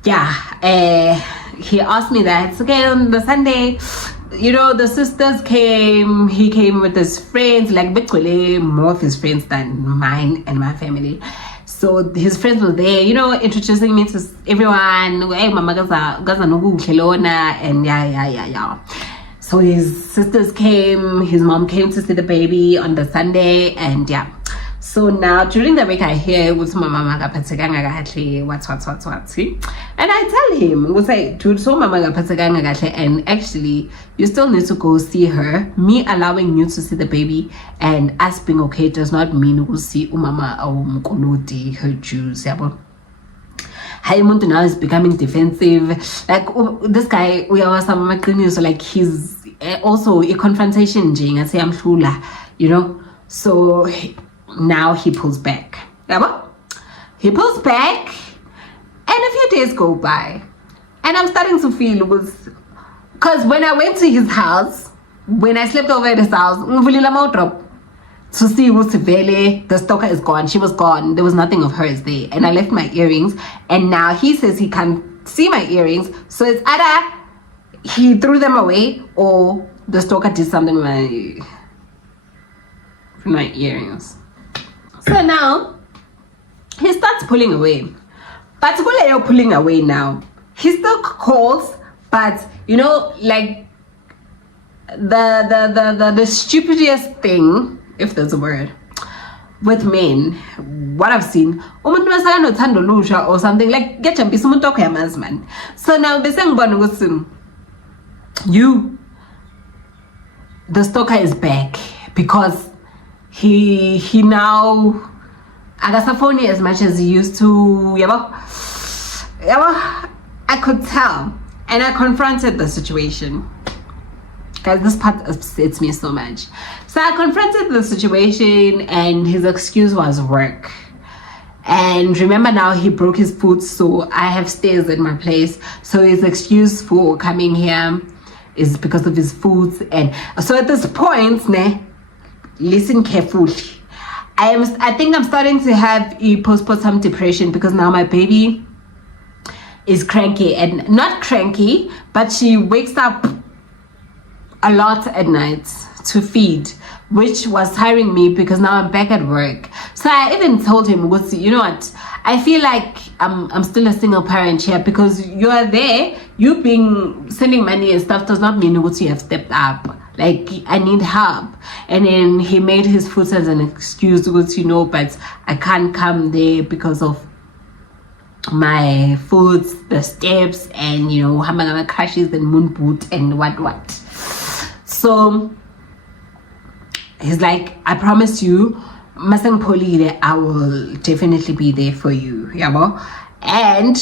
yeah, he asked me that. It's okay, on the Sunday, the sisters came. He came with his friends, like more of his friends than mine and my family. So his friends were there, introducing me to everyone. Hey, mama gaza no and yeah. So his sisters came, his mom came to see the baby on the Sunday, and yeah. So now during the week I hear with my mama what. And I tell him, dude, so mama and actually you still need to go see her. Me allowing you to see the baby and us being okay does not mean we'll see umama or mkolodi her Jews. Hi Muntu now is becoming defensive. Like this guy, we are some so like he's also a confrontation jing. I say I'm shula, you know. So now he pulls back. He pulls back, and a few days go by, and I'm starting to feel because when I went to his house, when I slept over at his house, to see Vele, the stalker is gone. She was gone. There was nothing of hers there. And I left my earrings. And now he says he can't see my earrings. So it's either he threw them away or the stalker did something with my earrings. So now he starts pulling away. But pulling away now, he still calls, but you know, like the stupidest thing, if there's a word, with men, what I've seen, or something like get man. So now the stalker is back because he now agasafoni as much as he used to. I could tell, and I confronted the situation. Guys, this part upsets me so much. So I confronted the situation, and his excuse was work. And remember now, he broke his foot, so I have stairs in my place. So his excuse for coming here is because of his foot. And so at this point, listen carefully. I think I'm starting to have a postpartum depression because now my baby is cranky, and not cranky, but she wakes up a lot at night to feed, which was tiring me because now I'm back at work. So I even told him, you know what, I feel like I'm still a single parent here because you are there, you being sending money and stuff does not mean what you have stepped up. Like, I need help. And then he made his foot as an excuse, you know, but I can't come there because of my foot, the steps, and you know, hamagama crashes and moon boot and what. So he's like, I promise you, Masang Poli, I will definitely be there for you. And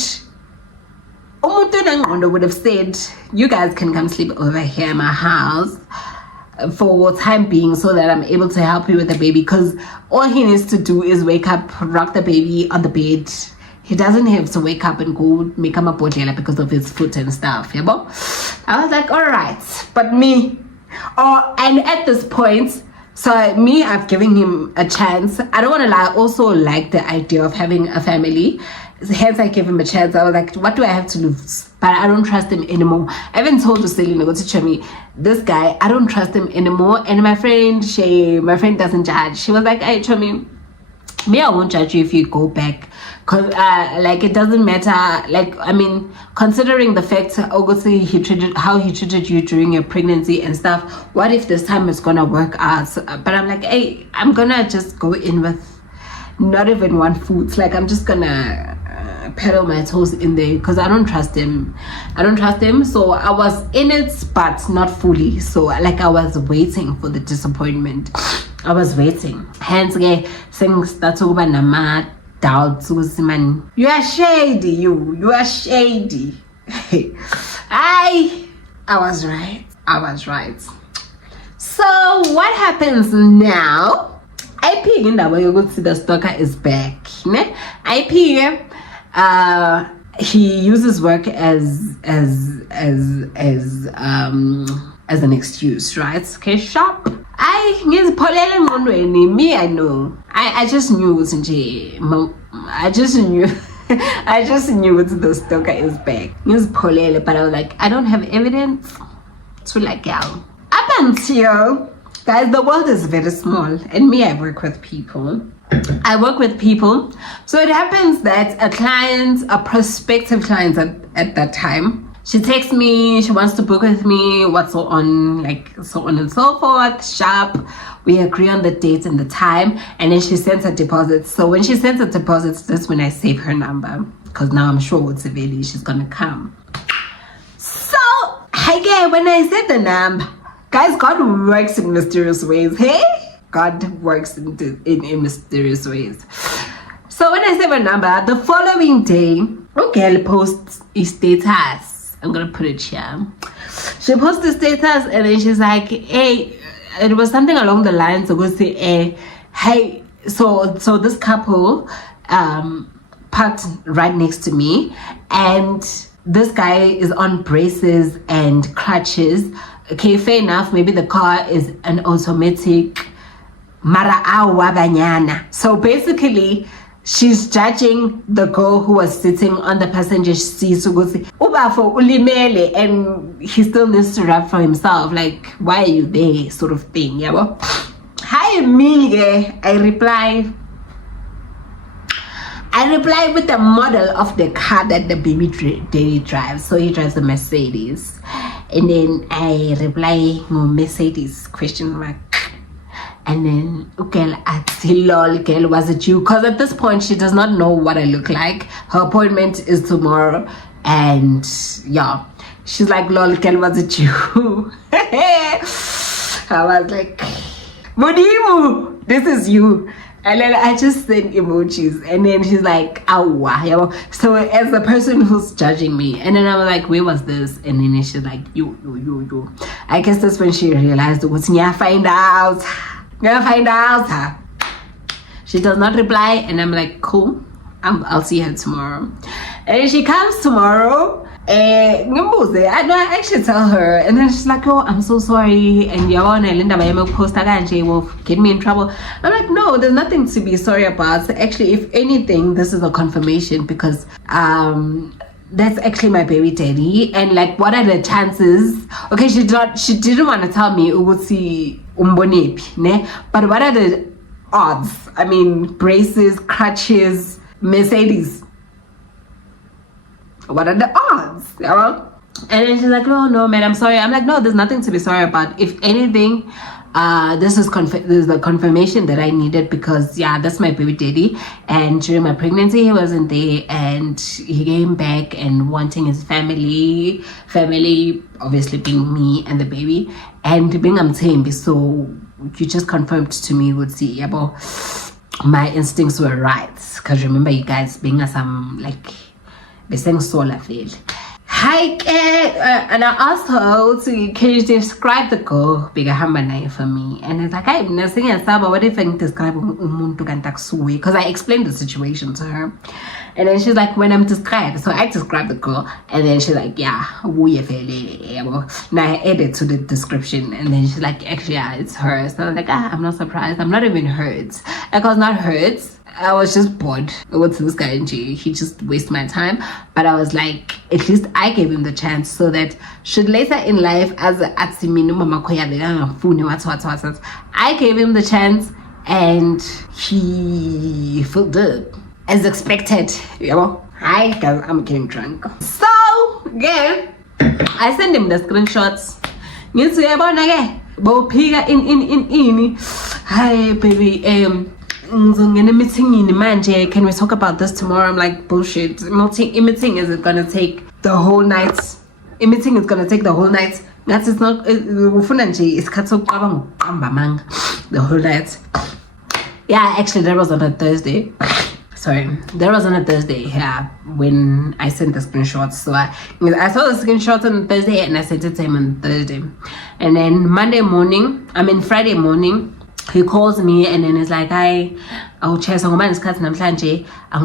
Umutu would have said, you guys can come sleep over here in my house for time being so that I'm able to help you with the baby, because all he needs to do is wake up, rock the baby on the bed. He doesn't have to wake up and go make him a botella because of his foot and stuff. I was like, all right, but me, and at this point, so me, I've given him a chance. I don't want to lie, I also like the idea of having a family. Hence, I gave him a chance. I was like, what do I have to lose? But I don't trust him anymore. I even told Selena, go teach me, this guy, I don't trust him anymore. And my friend doesn't judge. She was like, hey, Chomi, me, I won't judge you if you go back. Cause like it doesn't matter. Like, I mean, considering the fact obviously how he treated you during your pregnancy and stuff, what if this time it's gonna work out? But I'm like, hey, I'm gonna just go in with not even one foot. Like, I'm just gonna pedal my toes in there because I don't trust him. So I was in it, but not fully. So like, I was waiting for the disappointment. I was waiting. Hence, things that's over nama doubts. You are shady. You are shady. I was right. So what happens now? IP in that way, you go see the stalker is back. IP, he uses work as an excuse, right? Okay, shop. I know. I just knew I just knew the stalker is back. But I was like, I don't have evidence to like y'all. Up until, guys, the world is very small, and me, I work with people. So it happens that a prospective client at that time, she texts me, she wants to book with me, so on and so forth, sharp. We agree on the date and the time, and then she sends a deposit. So when she sends a deposit, that's when I save her number, because now I'm sure it's Seveli, she's gonna come. So again, when I said the number, guys, God works in mysterious ways. Hey, God works in mysterious ways. So when I save her number, the following day, girl posts a status. I'm gonna put it here. She posts a status and then she's like, hey, it was something along the lines of say, hey, so this couple parked right next to me, and this guy is on braces and crutches. Okay, fair enough, maybe the car is an automatic mara awa banyana. So basically she's judging the girl who was sitting on the passenger seat. So go say ubafo ulimele, and he still needs to rap for himself, like, why are you there, sort of thing. Yeah, well, hi me, I reply with the model of the car that the baby daddy drives. So he drives a Mercedes, and then I reply Mercedes question mark. And then okay, lol, girl, was it you? Because at this point she does not know what I look like. Her appointment is tomorrow, and yeah, she's like, lol, girl, was it you? I was like, Modimu, this is you. And then I just sent emojis, and then she's like, "Awa." So as the person who's judging me, and then I was like, "Where was this?" And then she's like, "You." I guess that's when she realized what's gonna find out. She does not reply, and I'm like, "Cool, I'll see her tomorrow." And then she comes tomorrow. I actually tell her, and then she's like, oh, I'm so sorry, and will get me in trouble. I'm like, no, there's nothing to be sorry about. So actually, if anything, this is a confirmation, because that's actually my baby daddy. And like, what are the chances? Okay, she didn't want to tell me ne, but what are the odds? I mean, braces, crutches, Mercedes, what are the odds? Yeah. And then she's like, oh no man, I'm sorry. I'm like, no, there's nothing to be sorry about. If anything, this is the confirmation that I needed, because yeah, that's my baby daddy, and during my pregnancy he wasn't there, and he came back and wanting his family obviously being me and the baby, and being Mthembi. So you just confirmed to me, would see, yeah, but my instincts were right, because remember you guys being some like beseng solar field. Hi, and I asked her to, can you describe the girl for me? And it's like, I'm not saying what if I describe because I explained the situation to her. And then she's like, when I'm described, so I described the girl, and then she's like, yeah, now I added to the description, and then she's like, actually, yeah, it's her. So I was like, I'm not surprised. I'm not even hurt. I was not hurt. I was just bored. What's this guy in jail? He just wasted my time. But I was like, at least I gave him the chance, so that should later in life, as I gave him the chance, and he felt good. As expected, Hi guys, I'm getting drunk. So again, I sent him the screenshots. Hi baby, meeting can we talk about this tomorrow? I'm like, bullshit. Meeting is gonna take the whole night. Meeting is gonna take the whole night. That's it's not it's the whole night. Yeah, actually that was on a Thursday. Sorry, that was on a Thursday, yeah, when I sent the screenshots. So I saw the screenshots on Thursday, and I sent it to him on Thursday. And then Friday morning, he calls me, and then he's like, I'm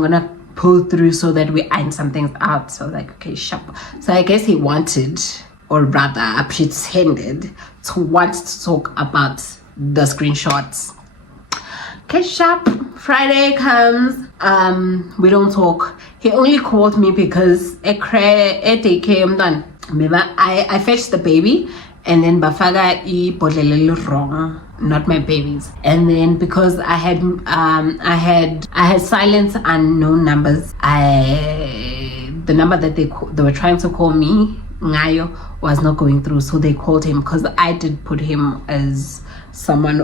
gonna pull through so that we iron some things out. So I was like, okay, sharp. So I guess he wanted, or rather pretended to want to talk about the screenshots. Okay, sharp. Friday comes, we don't talk. He only called me because I came done. I fetched the baby, and then bafaga wrong, not my babies. And then because I had silent unknown numbers, the number that they were trying to call me ngayo was not going through, so they called him, because I did put him as someone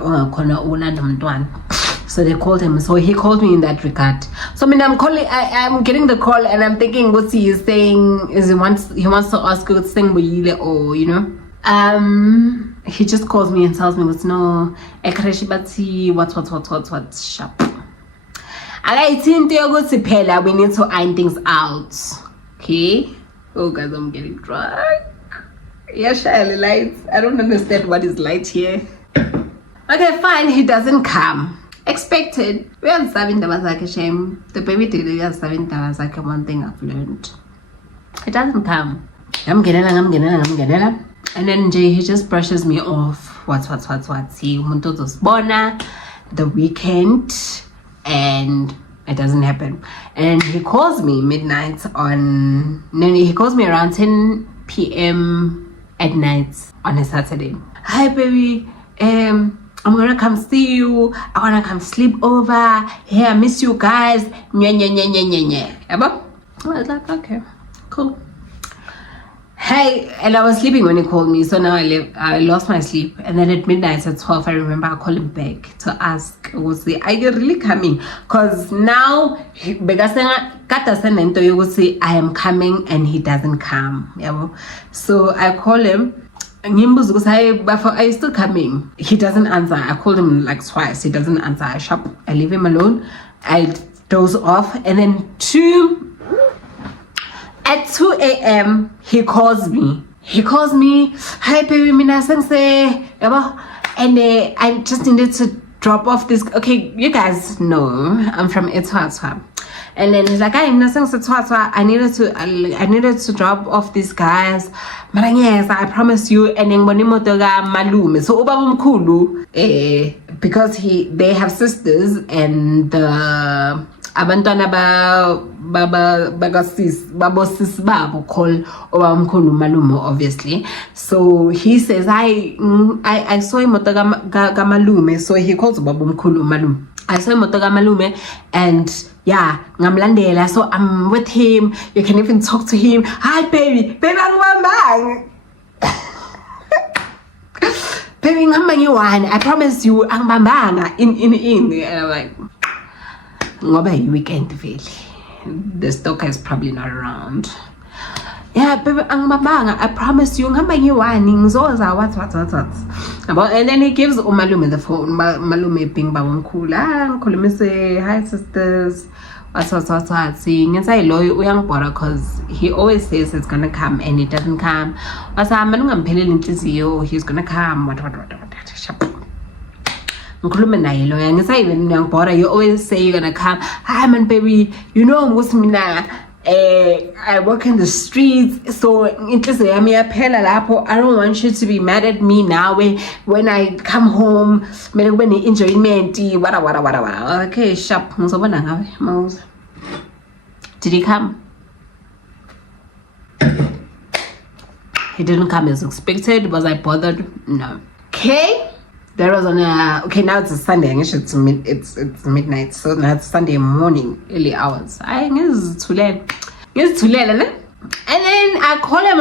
so they called him. So he called me in that regard. So I'm getting the call, and I'm thinking what he is saying is he wants to ask what's saying, or he just calls me and tells me what's no what sharp. akayithinto yokuthi phela we need to iron things out. Okay? Oh guys, I'm getting drunk. Yeah, Shirley, lights. I don't understand what is light here. Okay, fine, he doesn't come. Expected. We are serving the shame. The baby did we are serving the one thing I've learned. It doesn't come. I'm getting. And then Jay, he just brushes me off. What? See, Bona, the weekend, and it doesn't happen. And he calls me midnight he calls me around 10 p.m. at night on a Saturday. Hi, baby. I'm gonna come see you. I wanna come sleep over. Hey, I miss you guys. Nya. I was like, okay, cool. Hey, and I was sleeping when he called me, so now I lost my sleep. And then at midnight at 12, I remember I called him back to ask, are you really coming? Because now, I am coming and he doesn't come. So I call him. Are you still coming? He doesn't answer. I called him like twice. He doesn't answer. I leave him alone. I doze off. And then at 2 a.m. he calls me. Hi baby, mina sengse. And I just needed to drop off this. Okay, you guys know I'm from Etwatwa. And then he's like, I needed to drop off these guys. But yes, I promise you. And then malume. So ubabumkhulu, because they have sisters and the abantwana babosis babo call obamkhulu malume, obviously. So he says I saw imoto ga malume, so he calls babumkhulu malume. I saw imoto ga malume, and yeah, ngamlandela, so I'm with him. You can even talk to him. Hi baby angibambang. Baby ngambang I promise you angibambanga in. And I'm like, ngoba weekend vele, the stalker is probably not around. Yeah, baby, I promise you, what. And then he gives Umalume the phone. Malume ping babumkhulu, Malume say, hi sisters, what. Sing and say loyal young brother, because he always says it's gonna come and it doesn't come. He's gonna come, what. You always say you're gonna come. Hi man, baby, you know I work in the streets, so I don't want you to be mad at me now when I come home. When enjoyment, what. Okay, sharp. Did he come? He didn't come as expected. Was I bothered? No. Okay. There was now it's a Sunday. I guess it's midnight, so now it's Sunday morning, early hours. I guess it's too late. And then I call him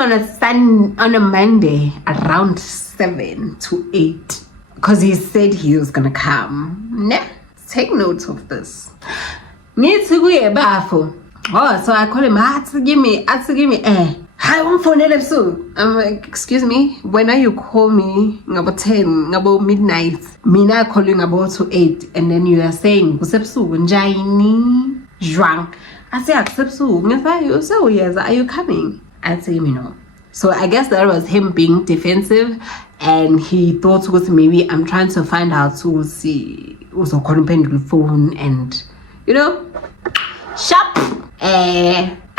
on a Monday around 7 to 8, because he said he was gonna come. Nah, take note of this. So I call him. Give me. Hi, I'm phone I'm like, excuse me, when are you call me about 10, about midnight? Mina calling about to 8, and then you are saying, drunk. I say, so yes, are you coming? I say, no. So I guess that was him being defensive, and he thought was maybe I'm trying to find out to see also calling the phone, and sharp.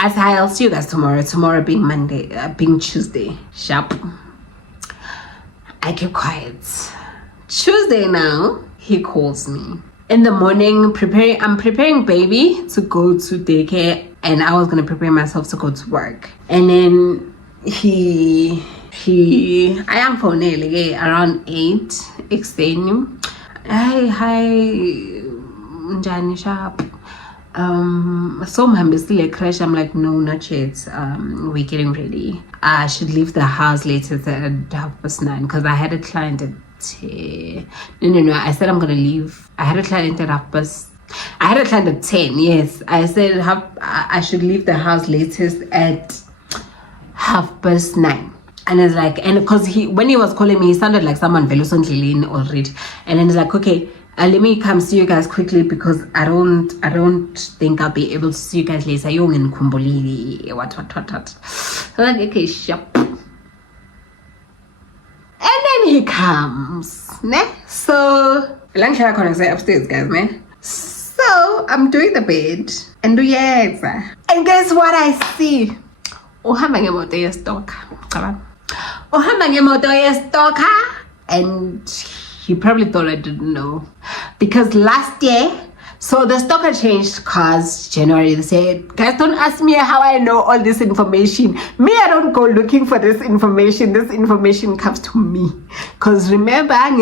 As I'll see you guys tomorrow being Monday, being Tuesday. Sharp. I keep quiet. Tuesday now, he calls me. In the morning, I'm preparing baby to go to daycare, and I was gonna prepare myself to go to work. And then I am for nearly around 8, explaining, hi, Njani Sharp. So I'm still a crash. I'm like, no, not yet. We're getting ready. I should leave the house later at 9:30, because I had a client at 10. No. I said I'm gonna leave. I had a client at 10. Yes, I said I should leave the house latest at 9:30. And it's like, and because when he was calling me, he sounded like someone very already. And then it's like, okay, Let me come see you guys quickly because I don't think I'll be able to see you guys later. Young and kumbuli, what. Okay, shop. And then he comes, ne? So, lunch I can say upstairs, guys, man. So I'm doing the bed and and guess what I see? Uhamba ngemoto yestalker. And he probably thought I didn't know. Because last year, so the stalker changed cars January. They said, guys, don't ask me how I know all this information. Me, I don't go looking for this information. This information comes to me. Because remember, and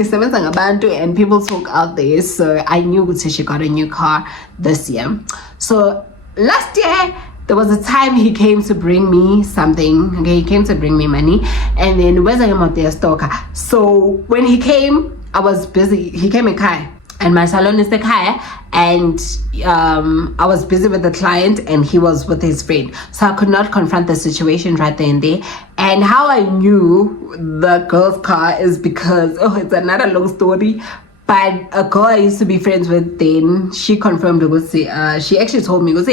people talk out there. So I knew she got a new car this year. So last year, there was a time he came to bring me something. Okay, he came to bring me money. And then where's the stalker? So when he came, I was busy. He came in Kai. And my salon is the Kai. And I was busy with the client and he was with his friend. So I could not confront the situation right there and there. And how I knew the girl's car is because, it's another long story. But a girl I used to be friends with then, she confirmed, she actually told me, this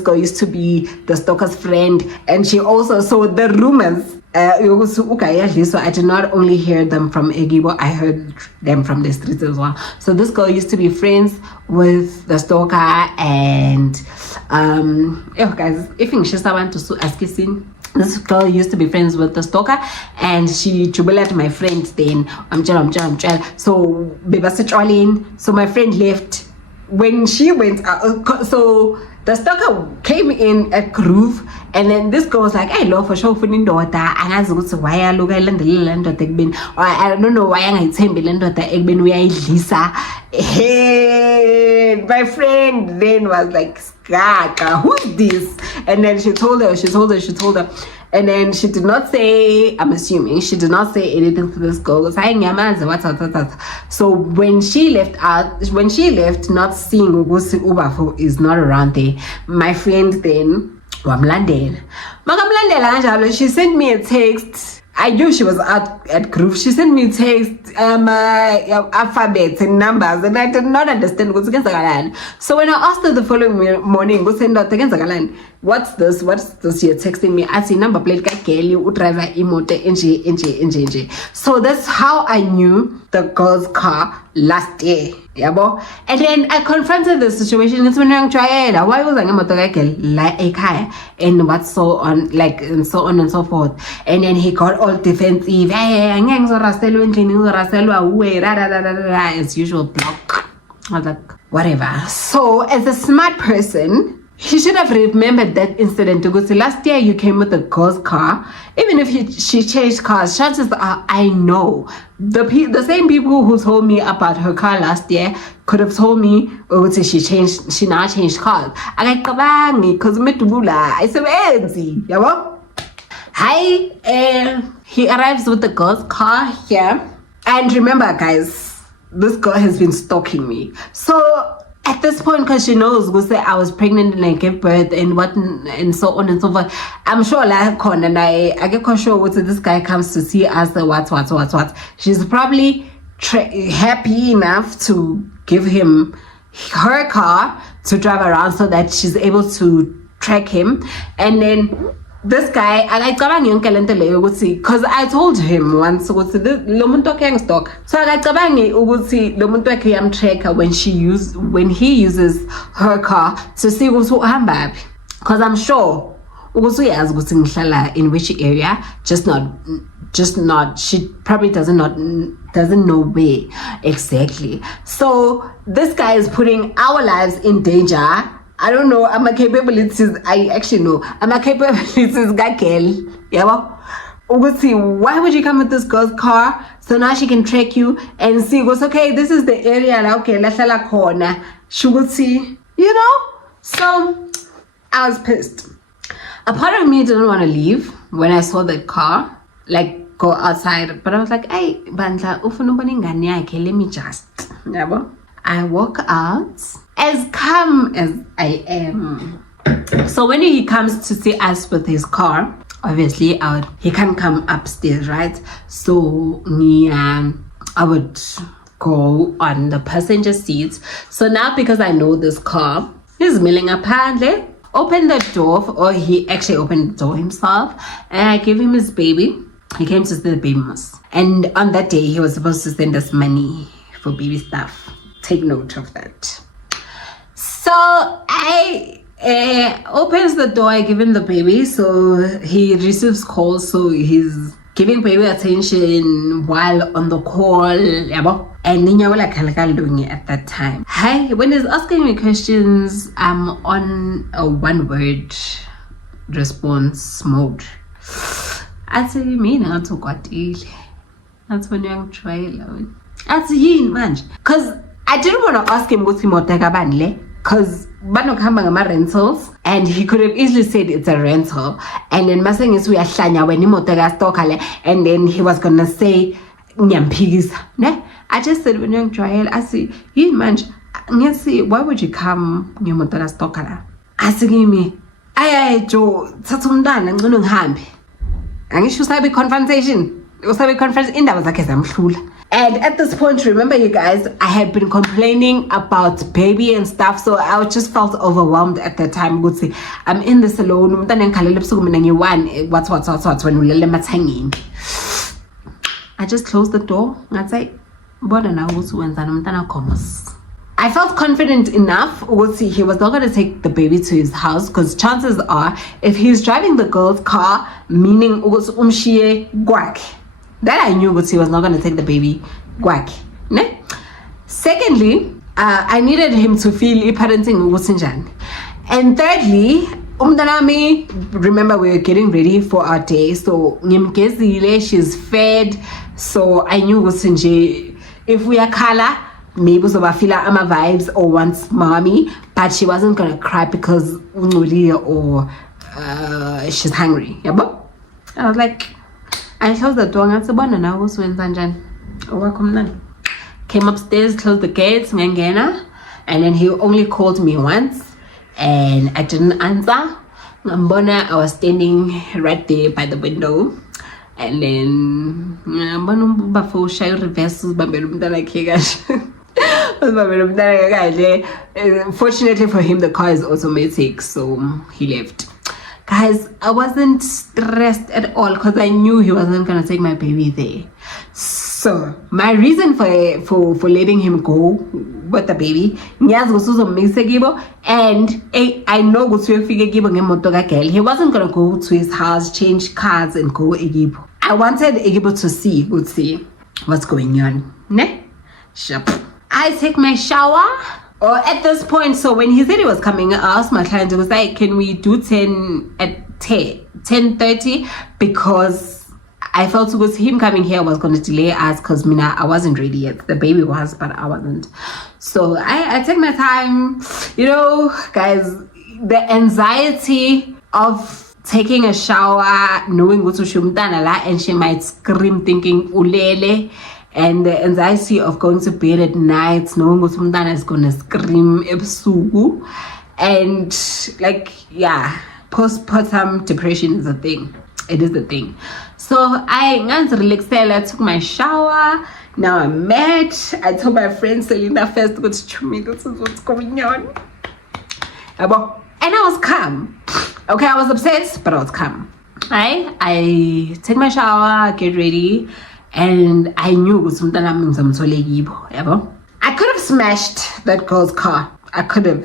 girl used to be the stalker's friend. And she also saw the rumors. So I did not only hear them from Egibo, I heard them from the streets as well. So this girl used to be friends with the stalker and guys, if you want to ask this girl used to be friends with the stalker and she jubilated my friend then. I'm child. So so my friend left. When she went out, so the stalker came in at Groove and then this girl was like, I love for sure for daughter. And I was why I look at the or I don't know why I tell me we are Lisa. Hey, my friend then was like, Skaka, who's this? And then she told her. And then she did not say, I'm assuming, she did not say anything to this girl. So when she left, not seeing Ugusi Ubafo is not around there, my friend then, she sent me a text. I knew she was out at Groove. She sent me text, alphabets and numbers, and I did not understand what's against the. So when I asked her the following morning, what's this you're texting me? I see number plate driver emote NG. So that's how I knew the girl's car last year. And then I confronted the situation. It's when I'm trying. Why was I like and what's so on, like, and so on and so forth. And then he got all defensive. As usual, block. I was like, whatever. So as a smart person, he should have remembered that incident because last year you came with a girl's car. Even if she changed cars, chances are I know the same people who told me about her car last year could have told me, she now changed cars. I like because I said, hi, he arrives with the girl's car here. And remember, guys, this girl has been stalking me. So at this point, because she knows I was pregnant and I gave birth and what and so on and so forth, I'm sure and I get sure what this guy comes to see us what. She's probably happy enough to give him her car to drive around so that she's able to track him. And then this guy, because I told him once, so I tracker when he uses her car to see because I'm sure in which area, just not she probably doesn't know where exactly. So this guy is putting our lives in danger. I don't know. I'm a capabilities. I actually know. I'm a capabilities girl. Yeah. Why would you come with this girl's car? So now she can track you and see. Goes, okay, this is the area. Okay, let's la corner. She would see. So I was pissed. A part of me didn't want to leave when I saw the car, like go outside. But I was like, hey, bandla, let me just. Yeah. I walk out as calm as I am. So when he comes to see us with his car, obviously he can't come upstairs, right? So I would go on the passenger seat. So now, because I know this car, he's milling apparently. Opened the door, or he actually opened the door himself, and I gave him his baby. He came to see the baby mouse. And on that day, he was supposed to send us money for baby stuff. Take note of that. So I opens the door, I give him the baby. So he receives calls, so he's giving baby attention while on the call. And then you're like doing it at that time. Hi, when he's asking me questions, I'm on a one-word response mode. I say, me not to got it. That's when you're trying. That's yin man. Cause I didn't want to ask him what's banle. Cause bano kamba ngama rentals, and he could have easily said it's a rental. And then maseng is we ahlanya when imoteka stokale, and then he was gonna say nyampigisa. Ne? I just said when you're trial, I say, yin man, why would you come nyamoteka stokala? Asking me, ay Joe, tatumdan and gunung hambi. Angisho sabi confrontation. Usabi confrontation indaba zakhe zamhlula. And at this point, remember you guys, I had been complaining about baby and stuff, so I just felt overwhelmed at that time. Good say, I'm in this alone. What's when I just closed the door. I say, I felt confident enough. He was not going to take the baby to his house, because chances are, if he's driving the girl's car, meaning that I knew he was not going to take the baby. Ne? Secondly, I needed him to feel parenting. And thirdly, remember we were getting ready for our day. So she's fed. So I knew if we are color, maybe feel ama vibes or wants mommy, but she wasn't going to cry because or she's hungry. I was like, I closed the door and I came upstairs, closed the gates, and then he only called me once and I didn't answer. I was standing right there by the window, and then fortunately for him, the car is automatic, so he left. Guys, I wasn't stressed at all because I knew he wasn't gonna take my baby there. So my reason for letting him go with the baby, and I know he wasn't gonna go to his house, change cars, and go Egibo. I wanted Egibo to see what's going on. Ne? Shup. I take my shower. Or at this point, so when he said he was coming, I asked my client, I was like, can we do 10 at 10:30? Because I felt with him coming here was going to delay us, because I wasn't ready yet. The baby was, but I wasn't. So I take my time. Guys, the anxiety of taking a shower, knowing what's and she might scream thinking ulele. And the anxiety of going to bed at night, knowing what Mdana is gonna scream ebusuku, and postpartum depression is a thing. It is a thing. So I took my shower. Now I'm mad. I told my friend Selena first, this is what's going on. And I was calm. Okay, I was upset, but I was calm. I take my shower, get ready. And I knew I could have smashed that girl's car. I could have,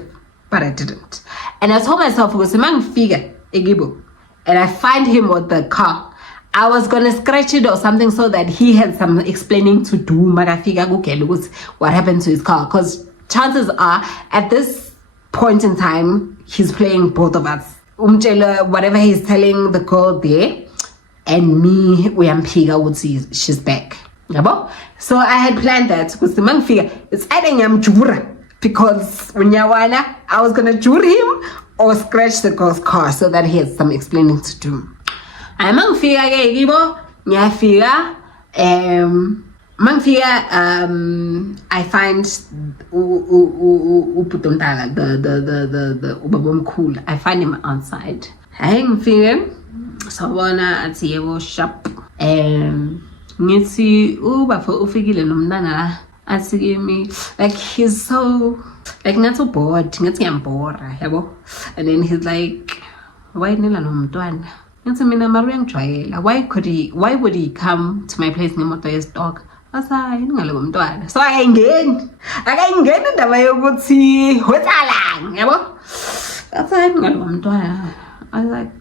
but I didn't. And I told myself it was a man figure, and I find him with the car, I was gonna scratch it or something so that he had some explaining to do. What happened to his car? Because chances are, at this point in time, he's playing both of us. Whatever he's telling the girl there, and me, would see she's back. So I had planned that because the man figure it's adding jura, because when I was gonna jure him or scratch the girl's car so that he had some explaining to do. I find the I find him outside. So shop. ngithi bafo ufikile nomntana la athi kimi like he's so like ngathi bored ngathi ngiyambora yabo, and then he's like why nila nomntwana ngathi mina mara uyangijwayela, why would he come to my place ngemoto yestock asa yini ngale ngomntwana, so akayingeni indaba yokuthi wetsalang yabo, asa yini ngale ngomntwana. I was like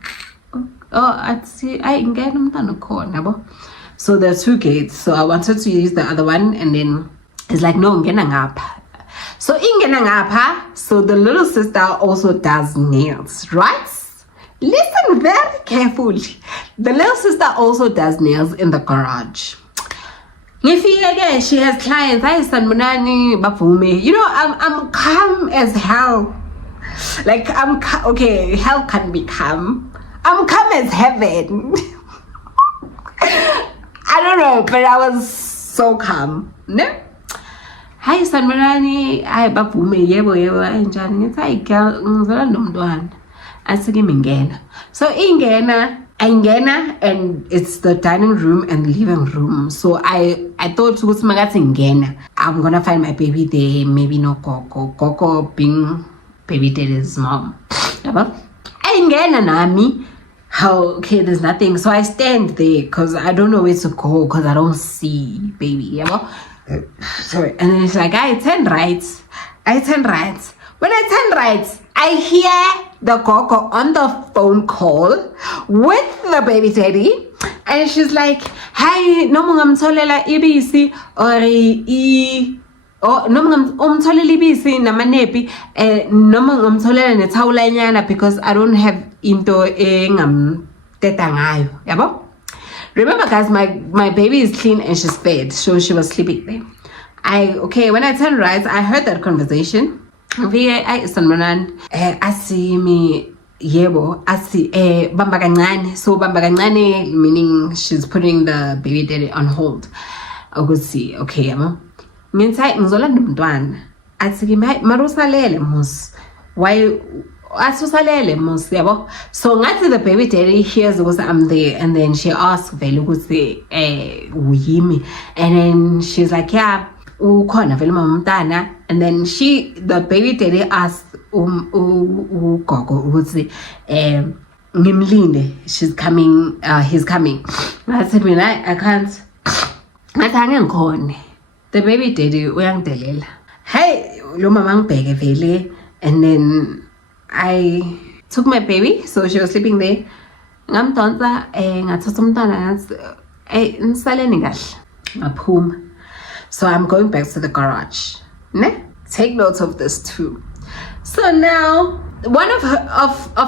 athi ayingena umntwana khona yabo. So there are 2 gates, so I wanted to use the other one, and then it's like no ngena ngapha, so ingena ngapha. So the little sister also does nails, right? Listen very carefully. The little sister also does nails in the garage. Ngifike she has clients, sanibonani bavume, you know, I'm calm as hell, like okay, hell can be calm, I'm calm as heaven. I don't know, but I was so calm. No? Hi sanibonani, hayi bavume, yebo njani, ngithi hayi girl ngizela nomntwana athi kimi ngena. So ingena and it's the dining room and living room. So I thought ukuthi makathi ngena I'm gonna find my baby there, maybe no Coco being baby daddy's mom. Yabo? Ingena nami. How okay, there's nothing, so I stand there because I don't know where to go because I don't see baby, you know. Sorry, and then it's like I turn right. When I turn right, I hear the Coco on the phone call with the baby daddy, and she's like, "Hi, no mungamtholela ibisi or noma umtholela ibisi namanepi noma ngomtholela nethawulanyana because I don't have into engamteta ngayo yabo." Remember guys, my baby is clean and she's fed, so she was sleeping there. When I turned right, I heard that conversation. Asi mi yebo asi bamba kancane, so bamba kancane meaning she's putting the baby daddy on hold. Ukuthi okay yabo, ngithi ngizolanda umntwana athi kimi hayi marusalele mus, why asusalele mus yabo. So ngathi the baby daddy hears ukuthi I'm there, and then she asks vele ukuthi uyimi, and then she's like yeah ukhona vele mama umntana, and then the baby daddy asks ugogo ukuthi ngimlinde, he's coming. Ngathi mina I can't, ngathi angikhona. The baby daddy uyangidelela, hey lo mama ngibheke vele, and then I took my baby, so she was sleeping there, ngamdonsa ngathatha umntwana ngathi nisaleni kahle ngaphuma. So I'm going back to the garage. Ne? Take note of this too. So now one of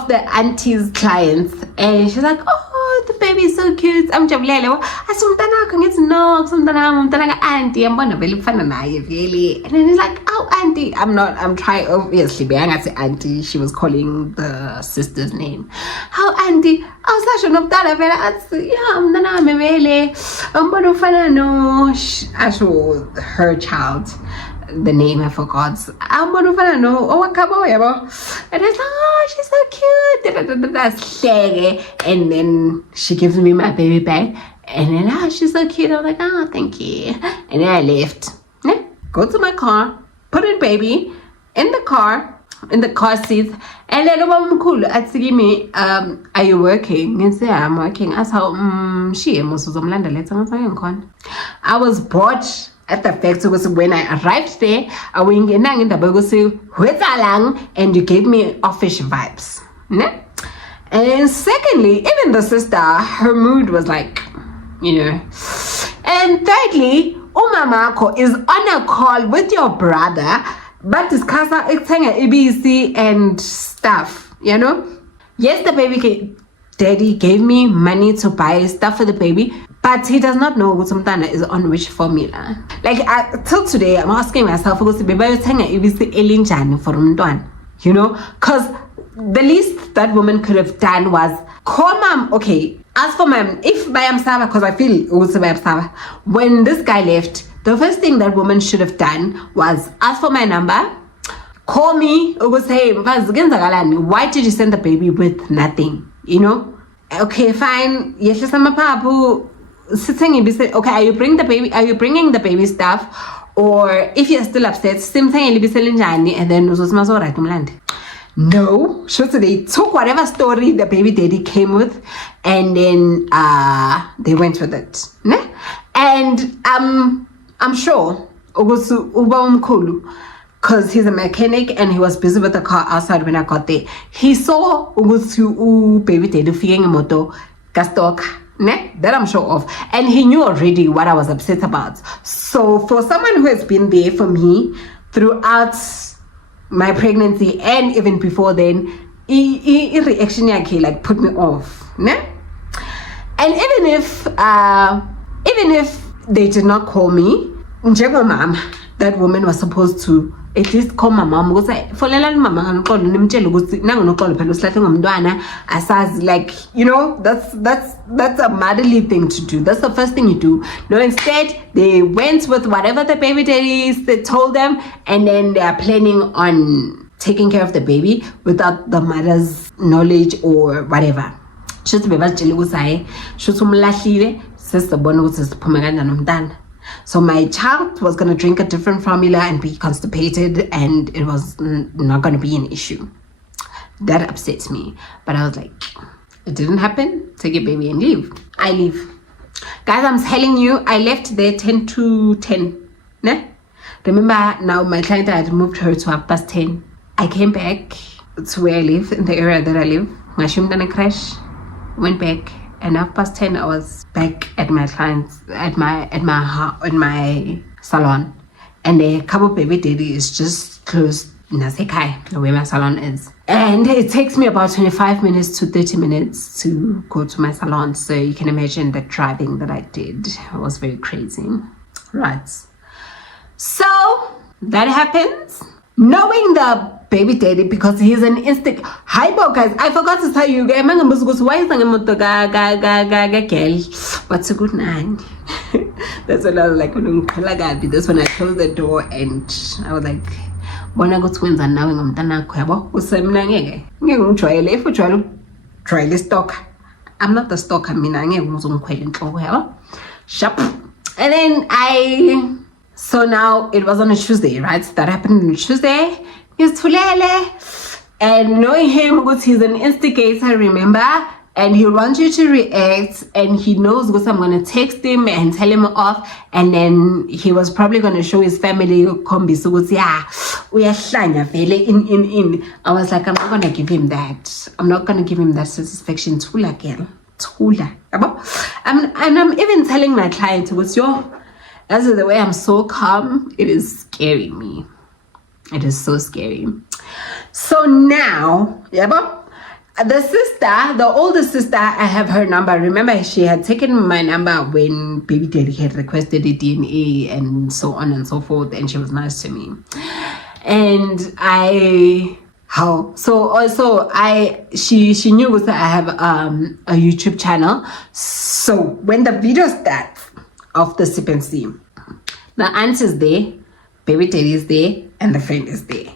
the auntie's clients, and she's like, oh, the baby is so cute. I'm jabulele. Asumtana akho ngithi no, umntana ka auntie yambona vele kufana naye vele. And then he's like, oh auntie, I'm trying, obviously beyangathi auntie, she was calling the sister's name. How auntie? Awusasho nomntana vele athi yeah umntana wami vele. Umbona ufana no, asho her child. The name I forgot. And it's like, oh, she's so cute. And then she gives me my baby back. And then, oh, she's so cute. I'm like, oh, thank you. And then I left. Go to my car, put in baby in the car seat. And then cool. Ask me, are you working? And say, I'm working. I saw, I was bored at the fact was when I arrived there, I went in the Bogosu, and you gave me office vibes. Ne? And secondly, even the sister, her mood was like, you know. And thirdly, Umamako is on a call with your brother, but discussing EBC and stuff, you know. Yes, the baby daddy gave me money to buy stuff for the baby, but he does not know Gutsumtana is on which formula. Like till today, I'm asking myself, you know, because the least that woman could have done was call mom. Okay, ask for mom. If by Amsava, because I feel also by Amsava, when this guy left, the first thing that woman should have done was ask for my number, call me, or say, why did you send the baby with nothing? You know? Okay, fine. Yes, I'm a papu. okay, are you bringing the baby stuff? Or if you're still upset, and then no, so they took whatever story the baby daddy came with, and then they went with it. Ne? And I'm sure because he's a mechanic and he was busy with the car outside when I got there. He saw baby daddy fiyeng moto gastok. Ne? That I'm sure of. And he knew already what I was upset about. So for someone who has been there for me throughout my pregnancy and even before then, reaction like put me off. Ne? And even if they did not call me, mom, that woman was supposed to at least call my mom because like, you know, that's a motherly thing to do. That's the first thing you do. No, instead they went with whatever the baby daddies they told them, and then they are planning on taking care of the baby without the mother's knowledge or whatever. So my child was going to drink a different formula and be constipated, and it was not going to be an issue. That upsets me. But I was like, it didn't happen. Take your baby and leave. I leave. Guys, I'm telling you, I left there 10 to 10. Ne? Remember, now my client, I had moved her to 10:30. I came back to where I live, in the area that I live. I crash, went back. And 10:30, I was back at my client's at my salon, and the couple baby daddy is just close Nasekai, where my salon is, and it takes me about 25 minutes to 30 minutes to go to my salon. So you can imagine the driving that I did. It was very crazy, right? So that happens. Knowing the baby daddy, because he's an instinct. Hi, guys. I forgot to tell you. Why is girl? What's a good night? That's when I was like, that's when I closed the door and I was like, when I go to Windsor now, I'm done. Try this stock. I'm not the stock. I mean, I'm sharp. And then so now it was on a Tuesday, right? That happened on a Tuesday. He's Tulele. And knowing him, because he's an instigator, remember? And he'll want you to react. And he knows because I'm going to text him and tell him off. And then he was probably going to show his family combi. So we are in. I was like, I'm not going to give him that. I'm not going to give him that satisfaction. Tula, girl. Tula. And I'm even telling my client, as the way I'm so calm, it is scaring me. It is so scary. So now, the older sister, I have her number. Remember, she had taken my number when baby daddy had requested a DNA and so on and so forth, and she was nice to me. And she knew that I have a YouTube channel. So when the video starts of the sip and see, the aunt is there, baby daddy is there, and the friend is there.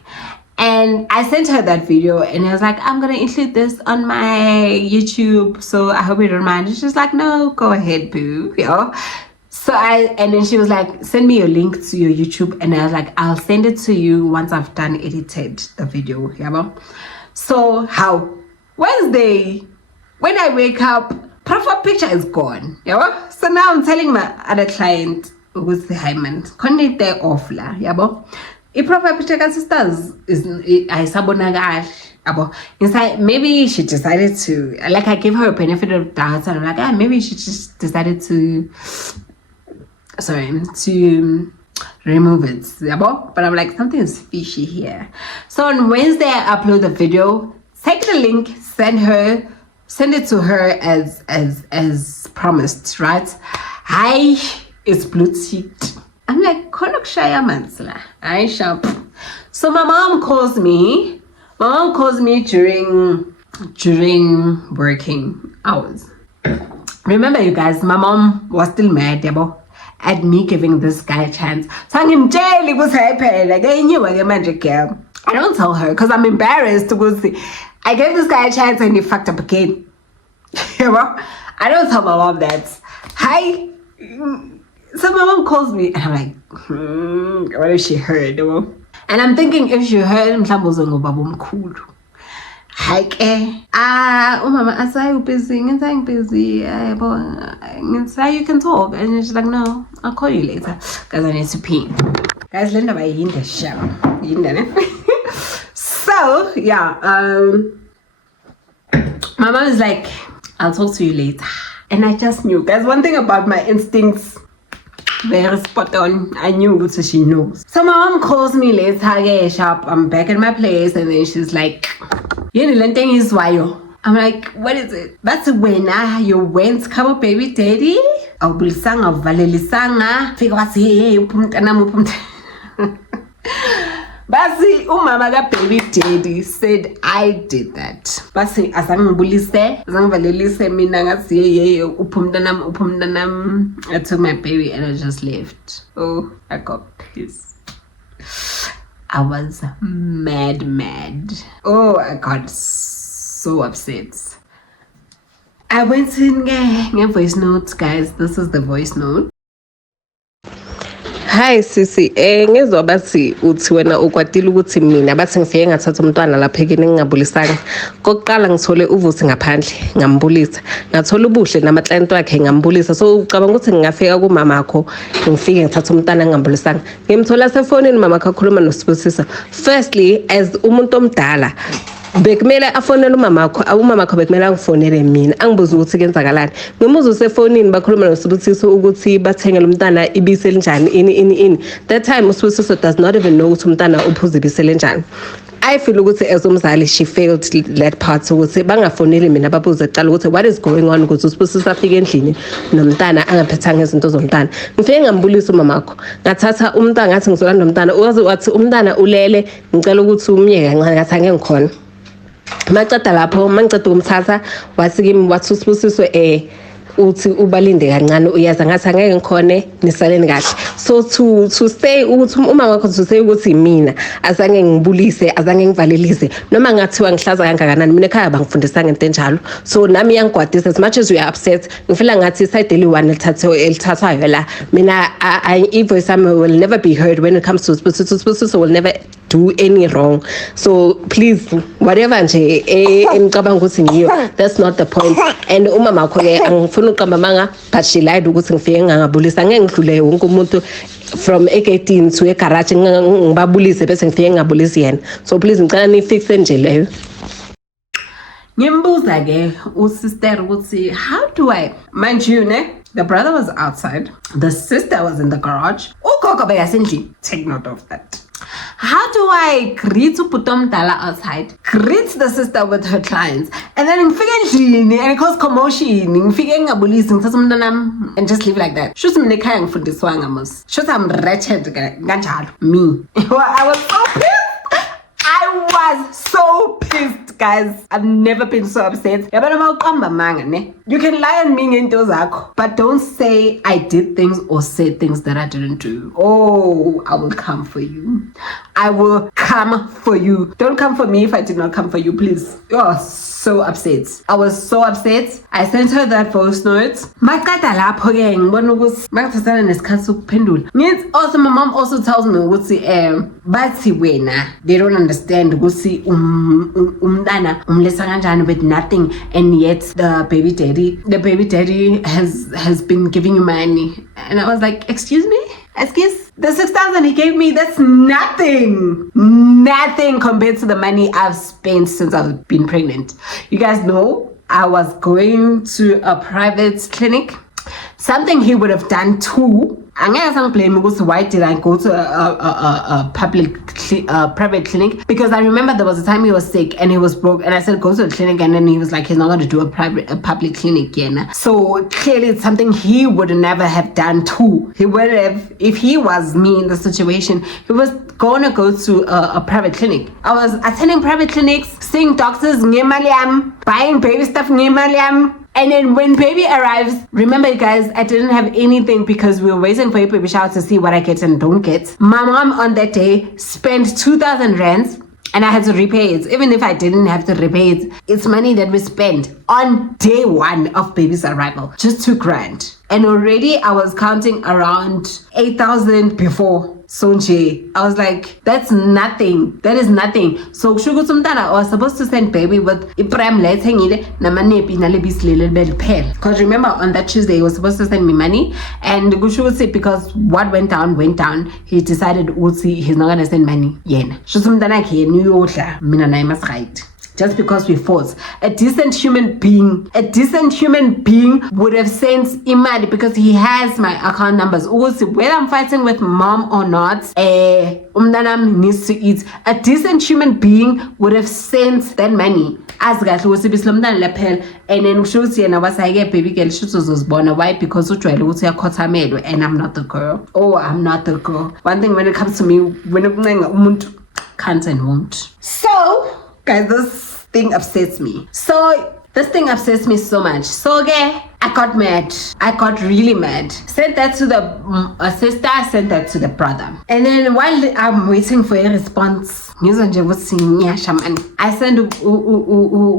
And I sent her that video and I was like, I'm gonna include this on my YouTube, so I hope you don't mind. And she's like, no, go ahead, boo. So and then she was like, send me your link to your YouTube. And I was like, I'll send it to you once I've done edited the video. So Wednesday, when I wake up, profile picture is gone. So now I'm telling my other client, who's the high man, connect there off la. A profile picture sisters is I sabonaga. Inside, maybe she decided to, like, I gave her a benefit of doubt, and I'm like, maybe she just decided to remove it. But I'm like, something is fishy here. So on Wednesday, I upload the video, take the link, send it to her as promised, right? Hi, it's blue ticked. I'm like, Konok Shaya Mansla. I sharp. So my mom calls me. My mom calls me during working hours. Remember, you guys, my mom was still mad at me giving this guy a chance. So I'm jail. It was happening. Like, I knew I magic girl. I don't tell her because I'm embarrassed to go see. I gave this guy a chance and he fucked up again. I don't tell my mom that. Hi. So my mom calls me and I'm like, what if she heard? And I'm thinking if she heard, mhlawumbe uzongubaba omkhulu. Hayi ke, umama asayi busy, ngithi busy, ngithi you can talk, and she's like, no, I'll call you later, because I need to pee. Guys, Linda by yinde show, So yeah, my mom is like, I'll talk to you later, and I just knew, guys. One thing about my instincts, very spot on. I knew, so she knows. So my mom calls me later, yeah, sharp. I'm back at my place, and then she's like, thing is why yo. I'm like, what is it? That's when you went cover baby daddy. Awubulisanga uvalelisanga. Fika wathi hey upumntana. Basi umama ka baby daddy said I did that. Basi azange ngibulise, azange valelise mina ngathi hey upumntana. I took my baby and I just left. Oh, I got pissed. I was mad. Oh, I got so upset. I went in a voice note, guys. This is the voice note. Hi sisi, ngizwa bathi uthi wena ukwatile ukuthi mina bathi ngifike ngathatha umntwana lapha ekini ngingabulisanga. Kokuqala ngithole uvusi ngaphandle, ngambulisa. Ngathola ubuhle nama client wakhe ngambulisa. So ucabanga ukuthi ngingafika kumama akho, ngifike ngithatha umntwana ngingambulisanga. Ngimthola sefonini mama akho akhuluma noSibusisa. Firstly, as umuntu omdala, bekumele afonele umama akho bekumele angifonele mina angibuza ukuthi kenzakalani. Ngimuza usefonini bakhuluma noSibusisa ukuthi bathengele umntana ibisi elinjani ini. That time uSibusisa does not even know ukuthi umntana uphuza ibisi elinjani. I feel ukuthi as umzali she failed that part ukuthi bangafoneli mina babuze ecala ukuthi what is going on ukuthi uSibusisa afike endlini nomntana angaphethanga izinto zomntana. Ngifike ngambulisa umama akho. Ngathatha umntana ngathi ngizola nomntana wathi umntana ulele ngicela ukuthi umyeke kancane ngathi angeke ngikhona. Maqeda lapho mangiceda ukumthatha wathi kimi wathi uSibusiswe uthi ubalinde kancane uyaza ngathi angeke ngikhone nisaleni kahle. So to say ukuthi uma wakho to say ukuthi mina azange ngibulise azange ngivalelise noma ngathiwa ngihlaza kangakanani mina ekhaya bangifundisa ngento enjalo. So nami yangigwadisa as much as you are upset ngifela ngathi side eli1 elithathwayo la mina voice will never be heard when it comes to Sibusisa will never do any wrong. So please whatever nje engicabanga ukuthi ngiyo, that's not the point. And umama wakho ke angifuna uqamba manga but she lied ukuthi ngifike ngangabulisa ngeke ngidlule wonke umuntu from egate to egarage ngibabulise bese ngifike ngabulisa yena. So please ngicela nifixe nje leyo. Ngimbuza ke usister ukuthi how do I, mind you the brother was outside, the sister was in the garage, ugogo bekasendlini. Take note of that. How do I greet Uputomdala outside, greet the sister with her clients, and then and it cause commotion, and just leave like that? Shoot me nekhaya ngifundiswa ngamos. Shoot I'm wretched kanjalo. Me. I was so pissed. I was so pissed, guys. I've never been so upset. You can lie on me but don't say I did things or said things that I didn't do. Oh, I will come for you. I will come for you. Don't come for me if I did not come for you, please. You're so upset. I was so upset. I sent her that voice note. Also, my mom also tells me they don't understand with nothing, and yet the baby daddy has been giving you money. And I was like, excuse me? The 6,000 he gave me, that's nothing compared to the money I've spent since I've been pregnant. You guys know I was going to a private clinic, something he would have done too. Why did I go to a private clinic? Because I remember there was a time he was sick and he was broke, and I said go to a clinic, and then he was like he's not going to do a public clinic again. So clearly it's something he would never have done too. He would have, if he was me in the situation, he was going to go to a private clinic. I was attending private clinics, seeing doctors, buying baby stuff, and then when baby arrives, remember you guys, I didn't have anything because we were waiting for a baby shower to see what I get and don't get. My mom on that day spent 2,000 rands and I had to repay it. Even if I didn't have to repay it, it's money that we spent on day one of baby's arrival. Just 2 grand. and already I was counting around 8,000 before. So I was like, that's nothing. That is nothing. So I was supposed to send baby with Ibrahim because remember on that Tuesday he was supposed to send me money, and because what went down, he decided he's not gonna send money. Just because we fought. A decent human being would have sent Imani because he has my account numbers. Whether I'm fighting with mom or not, umnanam needs to eat. A decent human being would have sent that money. As and then baby girl, why? Because and I'm not the girl. I'm not the girl. One thing when it comes to me, when can't and won't. So guys, this thing upsets me. This thing upsets me so much. So I got mad. I got really mad. Sent that to the sister, sent that to the brother. And then while I'm waiting for a response, I sent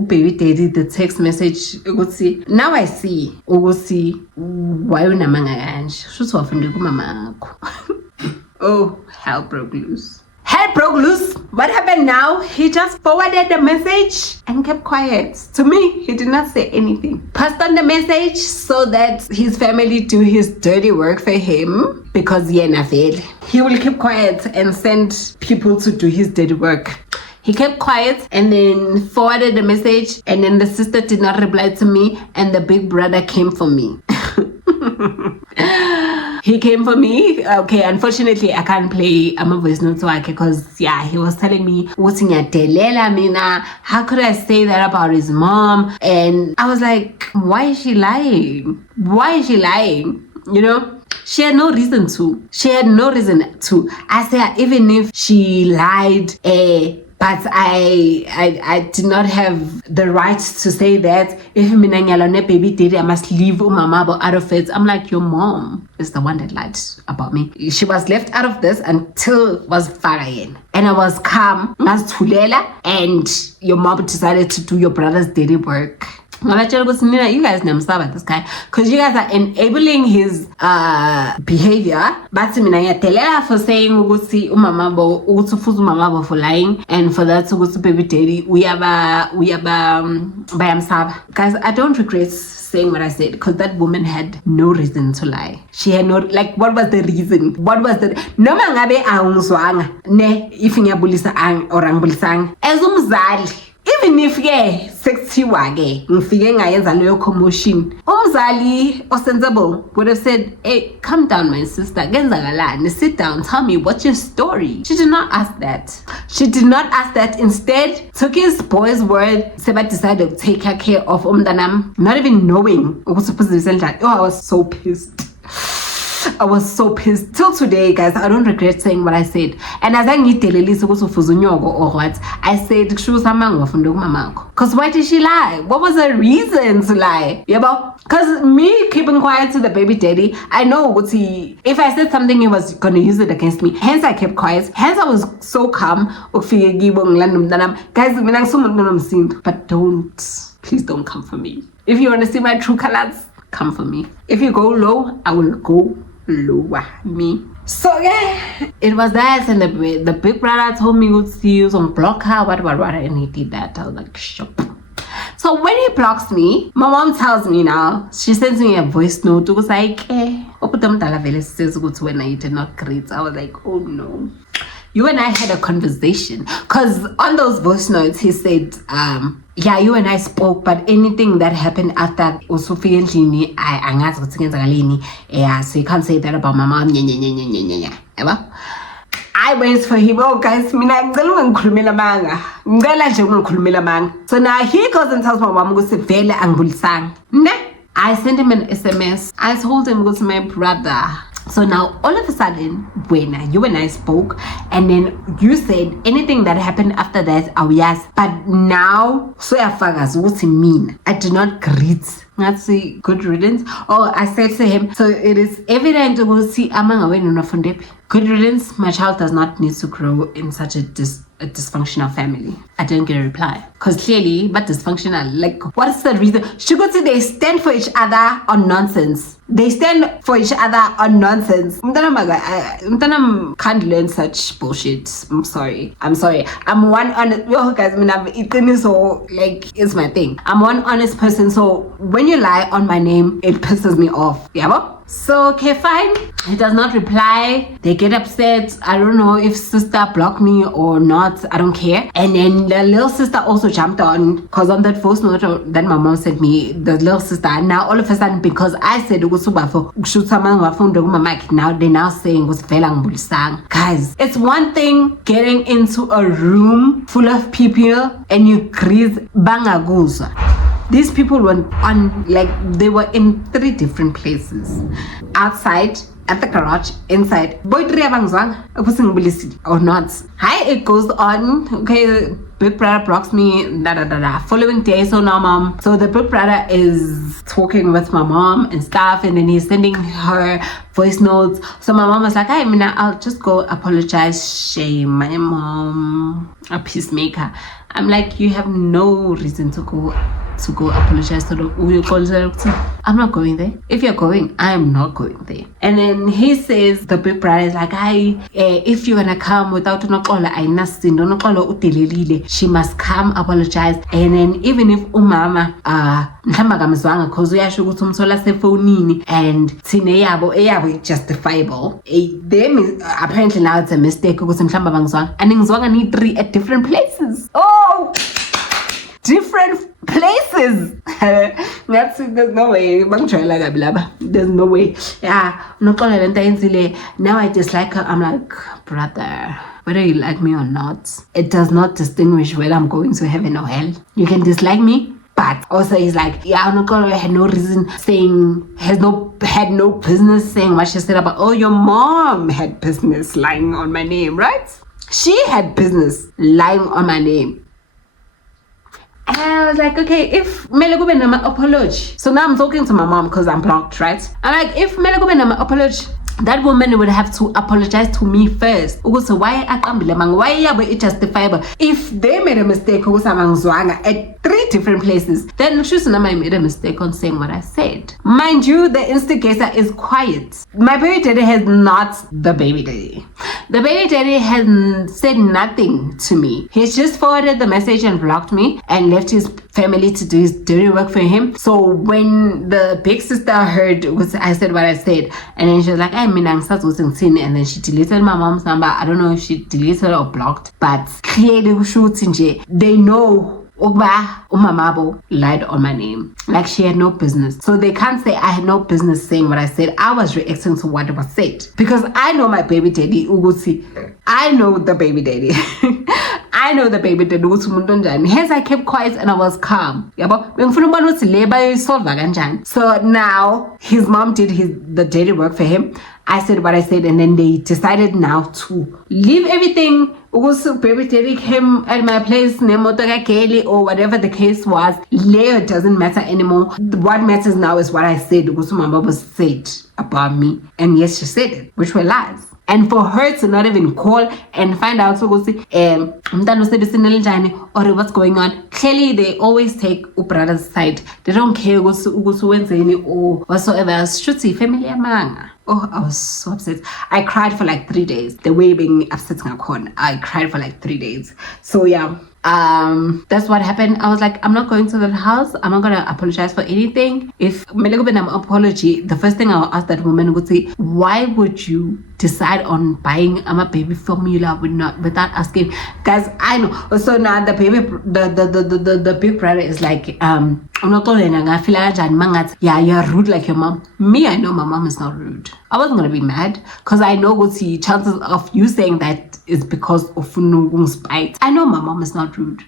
baby daddy the text message. Now I see why you namanga. Oh, hell broke loose. What happened now? He just forwarded the message and kept quiet. To me, he did not say anything. Passed on the message so that his family do his dirty work for him, because he will keep quiet and send people to do his dirty work. He kept quiet and then forwarded the message, and then the sister did not reply to me, and the big brother came for me. He came for me. Okay, unfortunately, I can't play a voice note because he was telling me, how could I say that about his mom? And I was like, why is she lying? You know? She had no reason to. I said, even if she lied, but I did not have the right to say that. If baby did, I must leave Umamabo out of it. I'm like, your mom is the one that lied about me. She was left out of this until was Farayen. And I was calm, and your mom decided to do your brother's dirty work. You guys know this guy because you guys are enabling his behavior. But for saying umamabo for lying, and for that to baby daddy we have guys. I don't regret saying what I said because that woman had no reason to lie. She had no, like, what was the reason? No mangabe ne if ngiyabulisa orang bulisang as umzali. Even if sexiwa ngifike ngayenza leyo commotion, umzali osensible would have said, hey, calm down my sister, kenzakalani, sit down, tell me what's your story. She did not ask that. Instead took his boy's word. Seba decided to take care of umdanam, not even knowing. I was so pissed till today, guys. I don't regret saying what I said. And as I need to or what I said, because why did she lie? What was the reason to lie? Because me keeping quiet to the baby daddy, I know if I said something, he was gonna use it against me. Hence I kept quiet. Hence I was so calm. Guys, but please don't come for me. If you want to see my true colors, come for me. If you go low, I will go lower. Me. So it was that, and the big brother told me would see you on block her, what, and he did that. I was like, shut. So when he blocks me, my mom tells me now, she sends me a voice note. It was like, when I did not greet. I was like, oh no. You and I had a conversation, because on those voice notes he said, you and I spoke, but anything that happened after so you can't say that about my mom. I went for him. Oh guys, so now he goes and tells my mom, I sent him an SMS. I told him, go to my brother. So now all of a sudden, when you and I spoke, and then you said anything that happened after that, yes. But now, so what it mean? I did not greet That's a good riddance. Oh, I said to him, so it is evident to go see among a good riddance. My child does not need to grow in such a dysfunctional family. I didn't get a reply. Because clearly, but dysfunctional, like, what is the reason? She could say they stand for each other on nonsense. They stand for each other on nonsense. Mtanam can't learn such bullshit. I'm sorry. I'm one honest, guys, so like, it's my thing. I'm one honest person, so when you lie on my name, it pisses me off. Yeah, so, okay, fine. He does not reply. They get upset. I don't know if sister blocked me or not. I don't care. And then the little sister also jumped on, because on that voice note that my mom sent me, the little sister, now all of a sudden, because I said now they're now saying was guys, it's one thing getting into a room full of people and you grease bangaguza. These people were on, like, they were in 3 different places. Outside, at the garage, inside. Boy, or not. Hi, it goes on. Okay, big brother blocks me, Following day, so now mom. So the big brother is talking with my mom and stuff, and then he's sending her voice notes. So my mom was like, hey, Mina, I'll just go apologize. Shame, my mom, a peacemaker. I'm like, you have no reason to go apologize to the I'm not going there. If you're going, I'm not going there. And then he says, the big brother is like, if you're gonna come without she must come apologize. And then even if umama because uyasho ukuthi umthola sefonini and thine yabo justifiable, them apparently now it's a mistake ukuthi mhlamba bangizwanga and ngizwanga ni 3 at different places. Oh, different places. There's no way. There's no way. Yeah, now I dislike her. I'm like, brother, whether you like me or not, it does not distinguish whether I'm going to heaven or hell. You can dislike me, but also he's like, yeah, Nokolo had no reason saying, had no business saying what she said about, oh, your mom had business lying on my name, right? She had business lying on my name. And I was like, okay, if Melagube Nama apology. So now I'm talking to my mom because I'm blocked, right? I'm like, if Melagube Nama apology, that woman would have to apologize to me first. So why it justifiable? If they made a mistake at 3 different places, then I made a mistake on saying what I said. Mind you, the instigator is quiet. My baby daddy has not the baby daddy. The baby daddy has said nothing to me. He's just forwarded the message and blocked me and left his family to do his dirty work for him. So when the big sister heard I said what I said, and then she was like, and then she deleted my mom's number. I don't know if she deleted or blocked, but clearly they know Umamabo lied on my name. Like she had no business. So they can't say I had no business saying what I said. I was reacting to what was said. Because I know my baby daddy, Ugusi. I know the baby daddy. I know the baby daddy. Hence I kept quiet and I was calm. So now his mom did the dirty work for him. I said what I said, and then they decided now to leave everything. Baby daddy came at my place, or whatever the case was. Leo doesn't matter anymore. What matters now is what I said. My mom was said about me, and yes, she said it, which were lies. And for her to not even call and find out or what's going on, clearly they always take Ubrada's side. They don't care or whatsoever. Shooty family among. Oh, I was so upset. I cried for like 3 days. The way being upset, I cried for like 3 days. So yeah. That's what happened. I was like, I'm not going to that house. I'm not gonna apologize for anything. If an apology, the first thing I'll ask that woman would say, why would you decide on buying a baby formula without asking? Guys, I know. So now the baby, the big brother is like, I'm not going to yeah, you're rude like your mom. Me, I know my mom is not rude. I wasn't gonna be mad because I know what's the chances of you saying that is because of spite. I know my mom is not rude.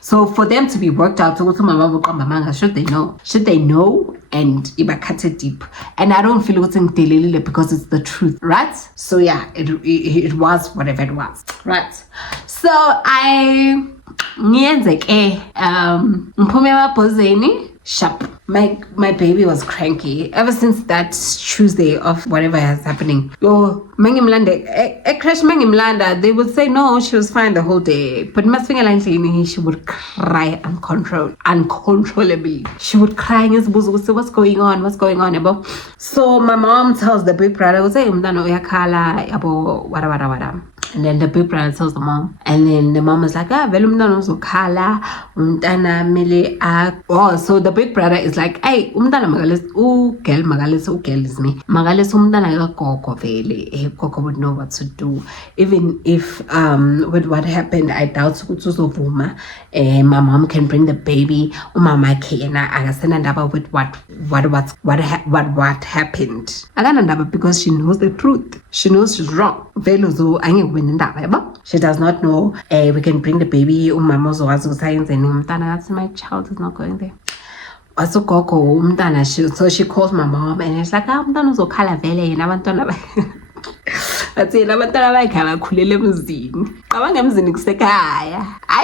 So for them to be worked out, should they know? And iba cut it deep. And I don't feel what's because it's the truth, right? So yeah, it was whatever it was, right? So I ngiyenzeke ngiphume emabhozeni sharp. My baby was cranky ever since that Tuesday of whatever is happening. Yo, crash Mangimlanda, they would say no, she was fine the whole day. But she would cry uncontrollably. She would cry and say, what's going on? What's going on? Abo? So my mom tells the big brother, wada. And then the big brother tells the mom. And then the mom is like, so the big brother is like, hey, girl is me. Koko would know what to do. Even if with what happened, I doubt my mom can bring the baby. Mama with what happened. Because she knows the truth. She knows she's wrong. She does not know we can bring the baby. My child is not going there. So she calls my mom and it's like, I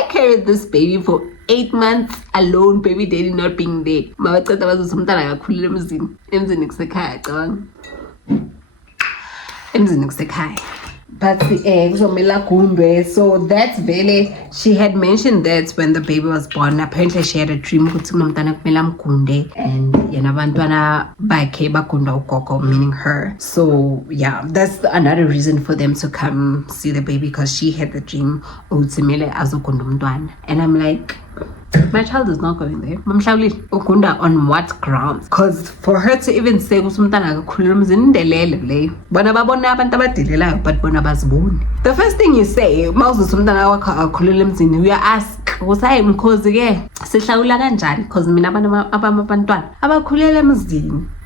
carried this baby for 8 months alone, baby daddy not being there. But so that's Vele. She had mentioned that when the baby was born. Apparently she had a dream and meaning her. So yeah, that's another reason for them to come see the baby, because she had the dream. And I'm like, my child is not going there. On what grounds? Because for her to even say the first thing you say, you ask,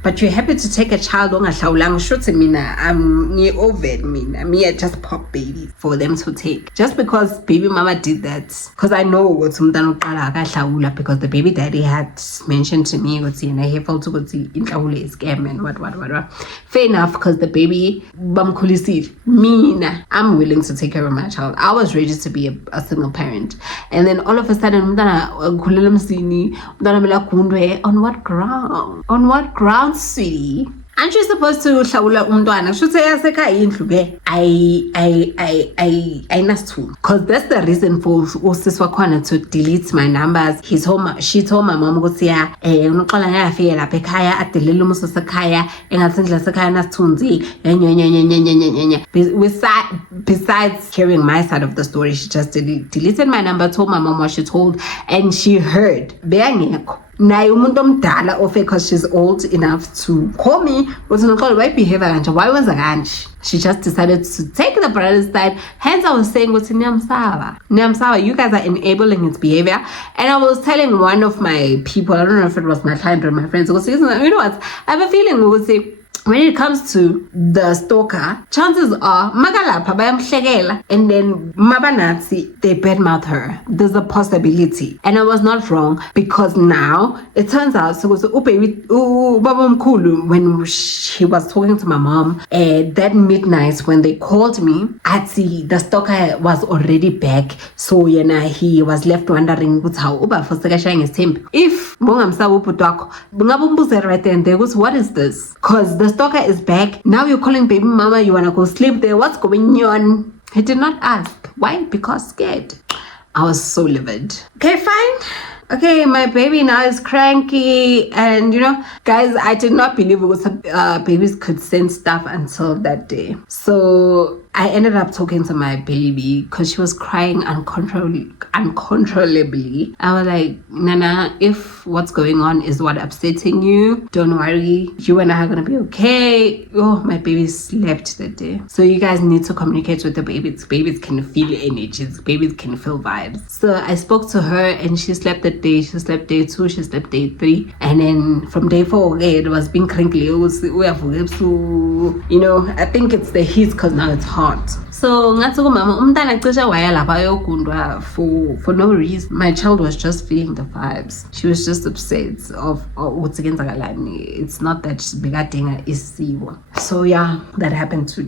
but you're happy to take a child on a shaulang shoot me over me just pop baby for them to take. Just because baby mama did that. Because I know what because the baby daddy had mentioned to me he felt to is scam and what. Fair enough, because the baby I'm willing to take care of my child. I was ready to be a single parent. And then all of a sudden on what ground? On what ground, sweetie? Aren't you supposed to hlawula umntwana? Should say yasekhaya indlu ke ayinastu. Because that's the reason for usiswa khona to delete my numbers. She told my mom ukuthi unoxola ngayafika lapha ekhaya adelele umuso sekhaya engathindla sekhaya nasithunzi. Besides hearing my side of the story, she just deleted my number, told my mom what she told, and she heard beyangekho. Naye umuntu omdala because she's old enough to call me, why behave kanje? Why was I kanje? She just decided to take the brother's side. Hence I was saying, Nyamsawa, you guys are enabling his behavior. And I was telling one of my people, I don't know if it was my client or my friends, you know what, I have a feeling we would say, when it comes to the stalker, chances are magalapha bayamhlekela and then mabanatsi they badmouth her. There's a possibility, and I was not wrong, because now it turns out so when she was talking to my mom that midnight when they called me, I'd see the stalker was already back. So he was left wondering if right then there was, what is this? Because the stalker is back. Now you're calling baby mama, you wanna go sleep there. What's going on? He did not ask. Why? Because scared. I was so livid. Okay, fine. Okay, my baby now is cranky, and guys, I did not believe it was babies could sense stuff until that day. So I ended up talking to my baby because she was crying uncontrollably. I was like, Nana, if what's going on is what upsetting you, don't worry. You and I are going to be okay. Oh, my baby slept that day. So you guys need to communicate with the babies. Babies can feel energies. Babies can feel vibes. So I spoke to her and she slept that day. She slept day 2. She slept day 3. And then from day 4, it was being crinkly. I think it's the heat because now it's hot. So for no reason. My child was just feeling the vibes. She was just upset of it's not that Begatinga is Siwa. So yeah, that happened 2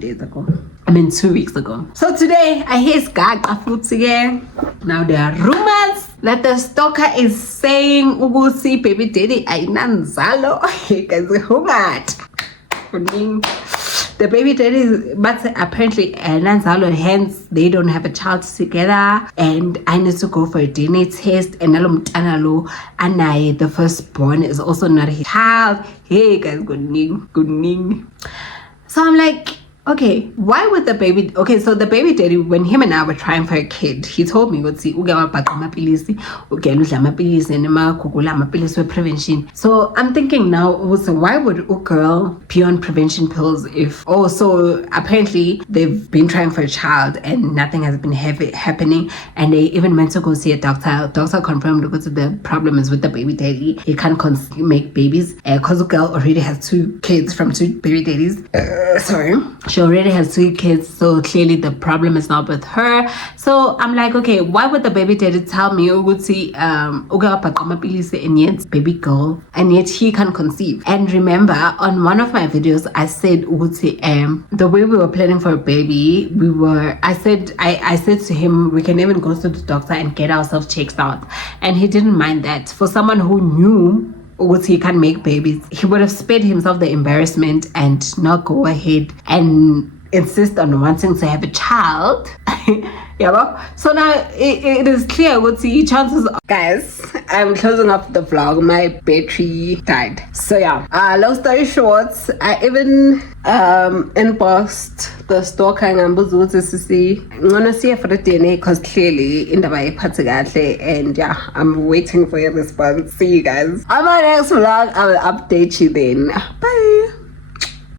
weeks ago. So today I hear Skag again. Now there are rumors that the stalker is saying ukuthi baby daddy ayinanzalo. Guys, the baby daddy, but apparently nanzalo, hence they don't have a child together, and I need to go for a DNA test, and nalo anaye, the firstborn, is also not his child. Hey guys, good ning. So I'm like, okay, why would the baby... Okay, so the baby daddy, when him and I were trying for a kid, he told me, prevention. So I'm thinking now, also, why would a girl be on prevention pills if... Oh, so apparently they've been trying for a child and nothing has been happening, and they even went to go see a doctor. Doctor confirmed because the problem is with the baby daddy. He can't make babies because the girl already has 2 kids from 2 baby daddies. She already has 2 kids, so clearly the problem is not with her. So I'm like, okay, why would the baby daddy tell me and yet baby girl, and yet he can conceive? And remember, on one of my videos, I said the way we were planning for a baby, I said to him, we can even go to the doctor and get ourselves checked out, and he didn't mind that. For someone who knew he can make babies, he would have spared himself the embarrassment and not go ahead and insist on wanting to have a child. Yeah, so now it is clear what the chances are. Guys, I'm closing off the vlog. My battery died. So yeah, long story short, I even inboxed the stalker and I'm gonna see for the DNA because clearly in the and yeah, I'm waiting for your response. See you guys on my next vlog. I will update you then. Bye.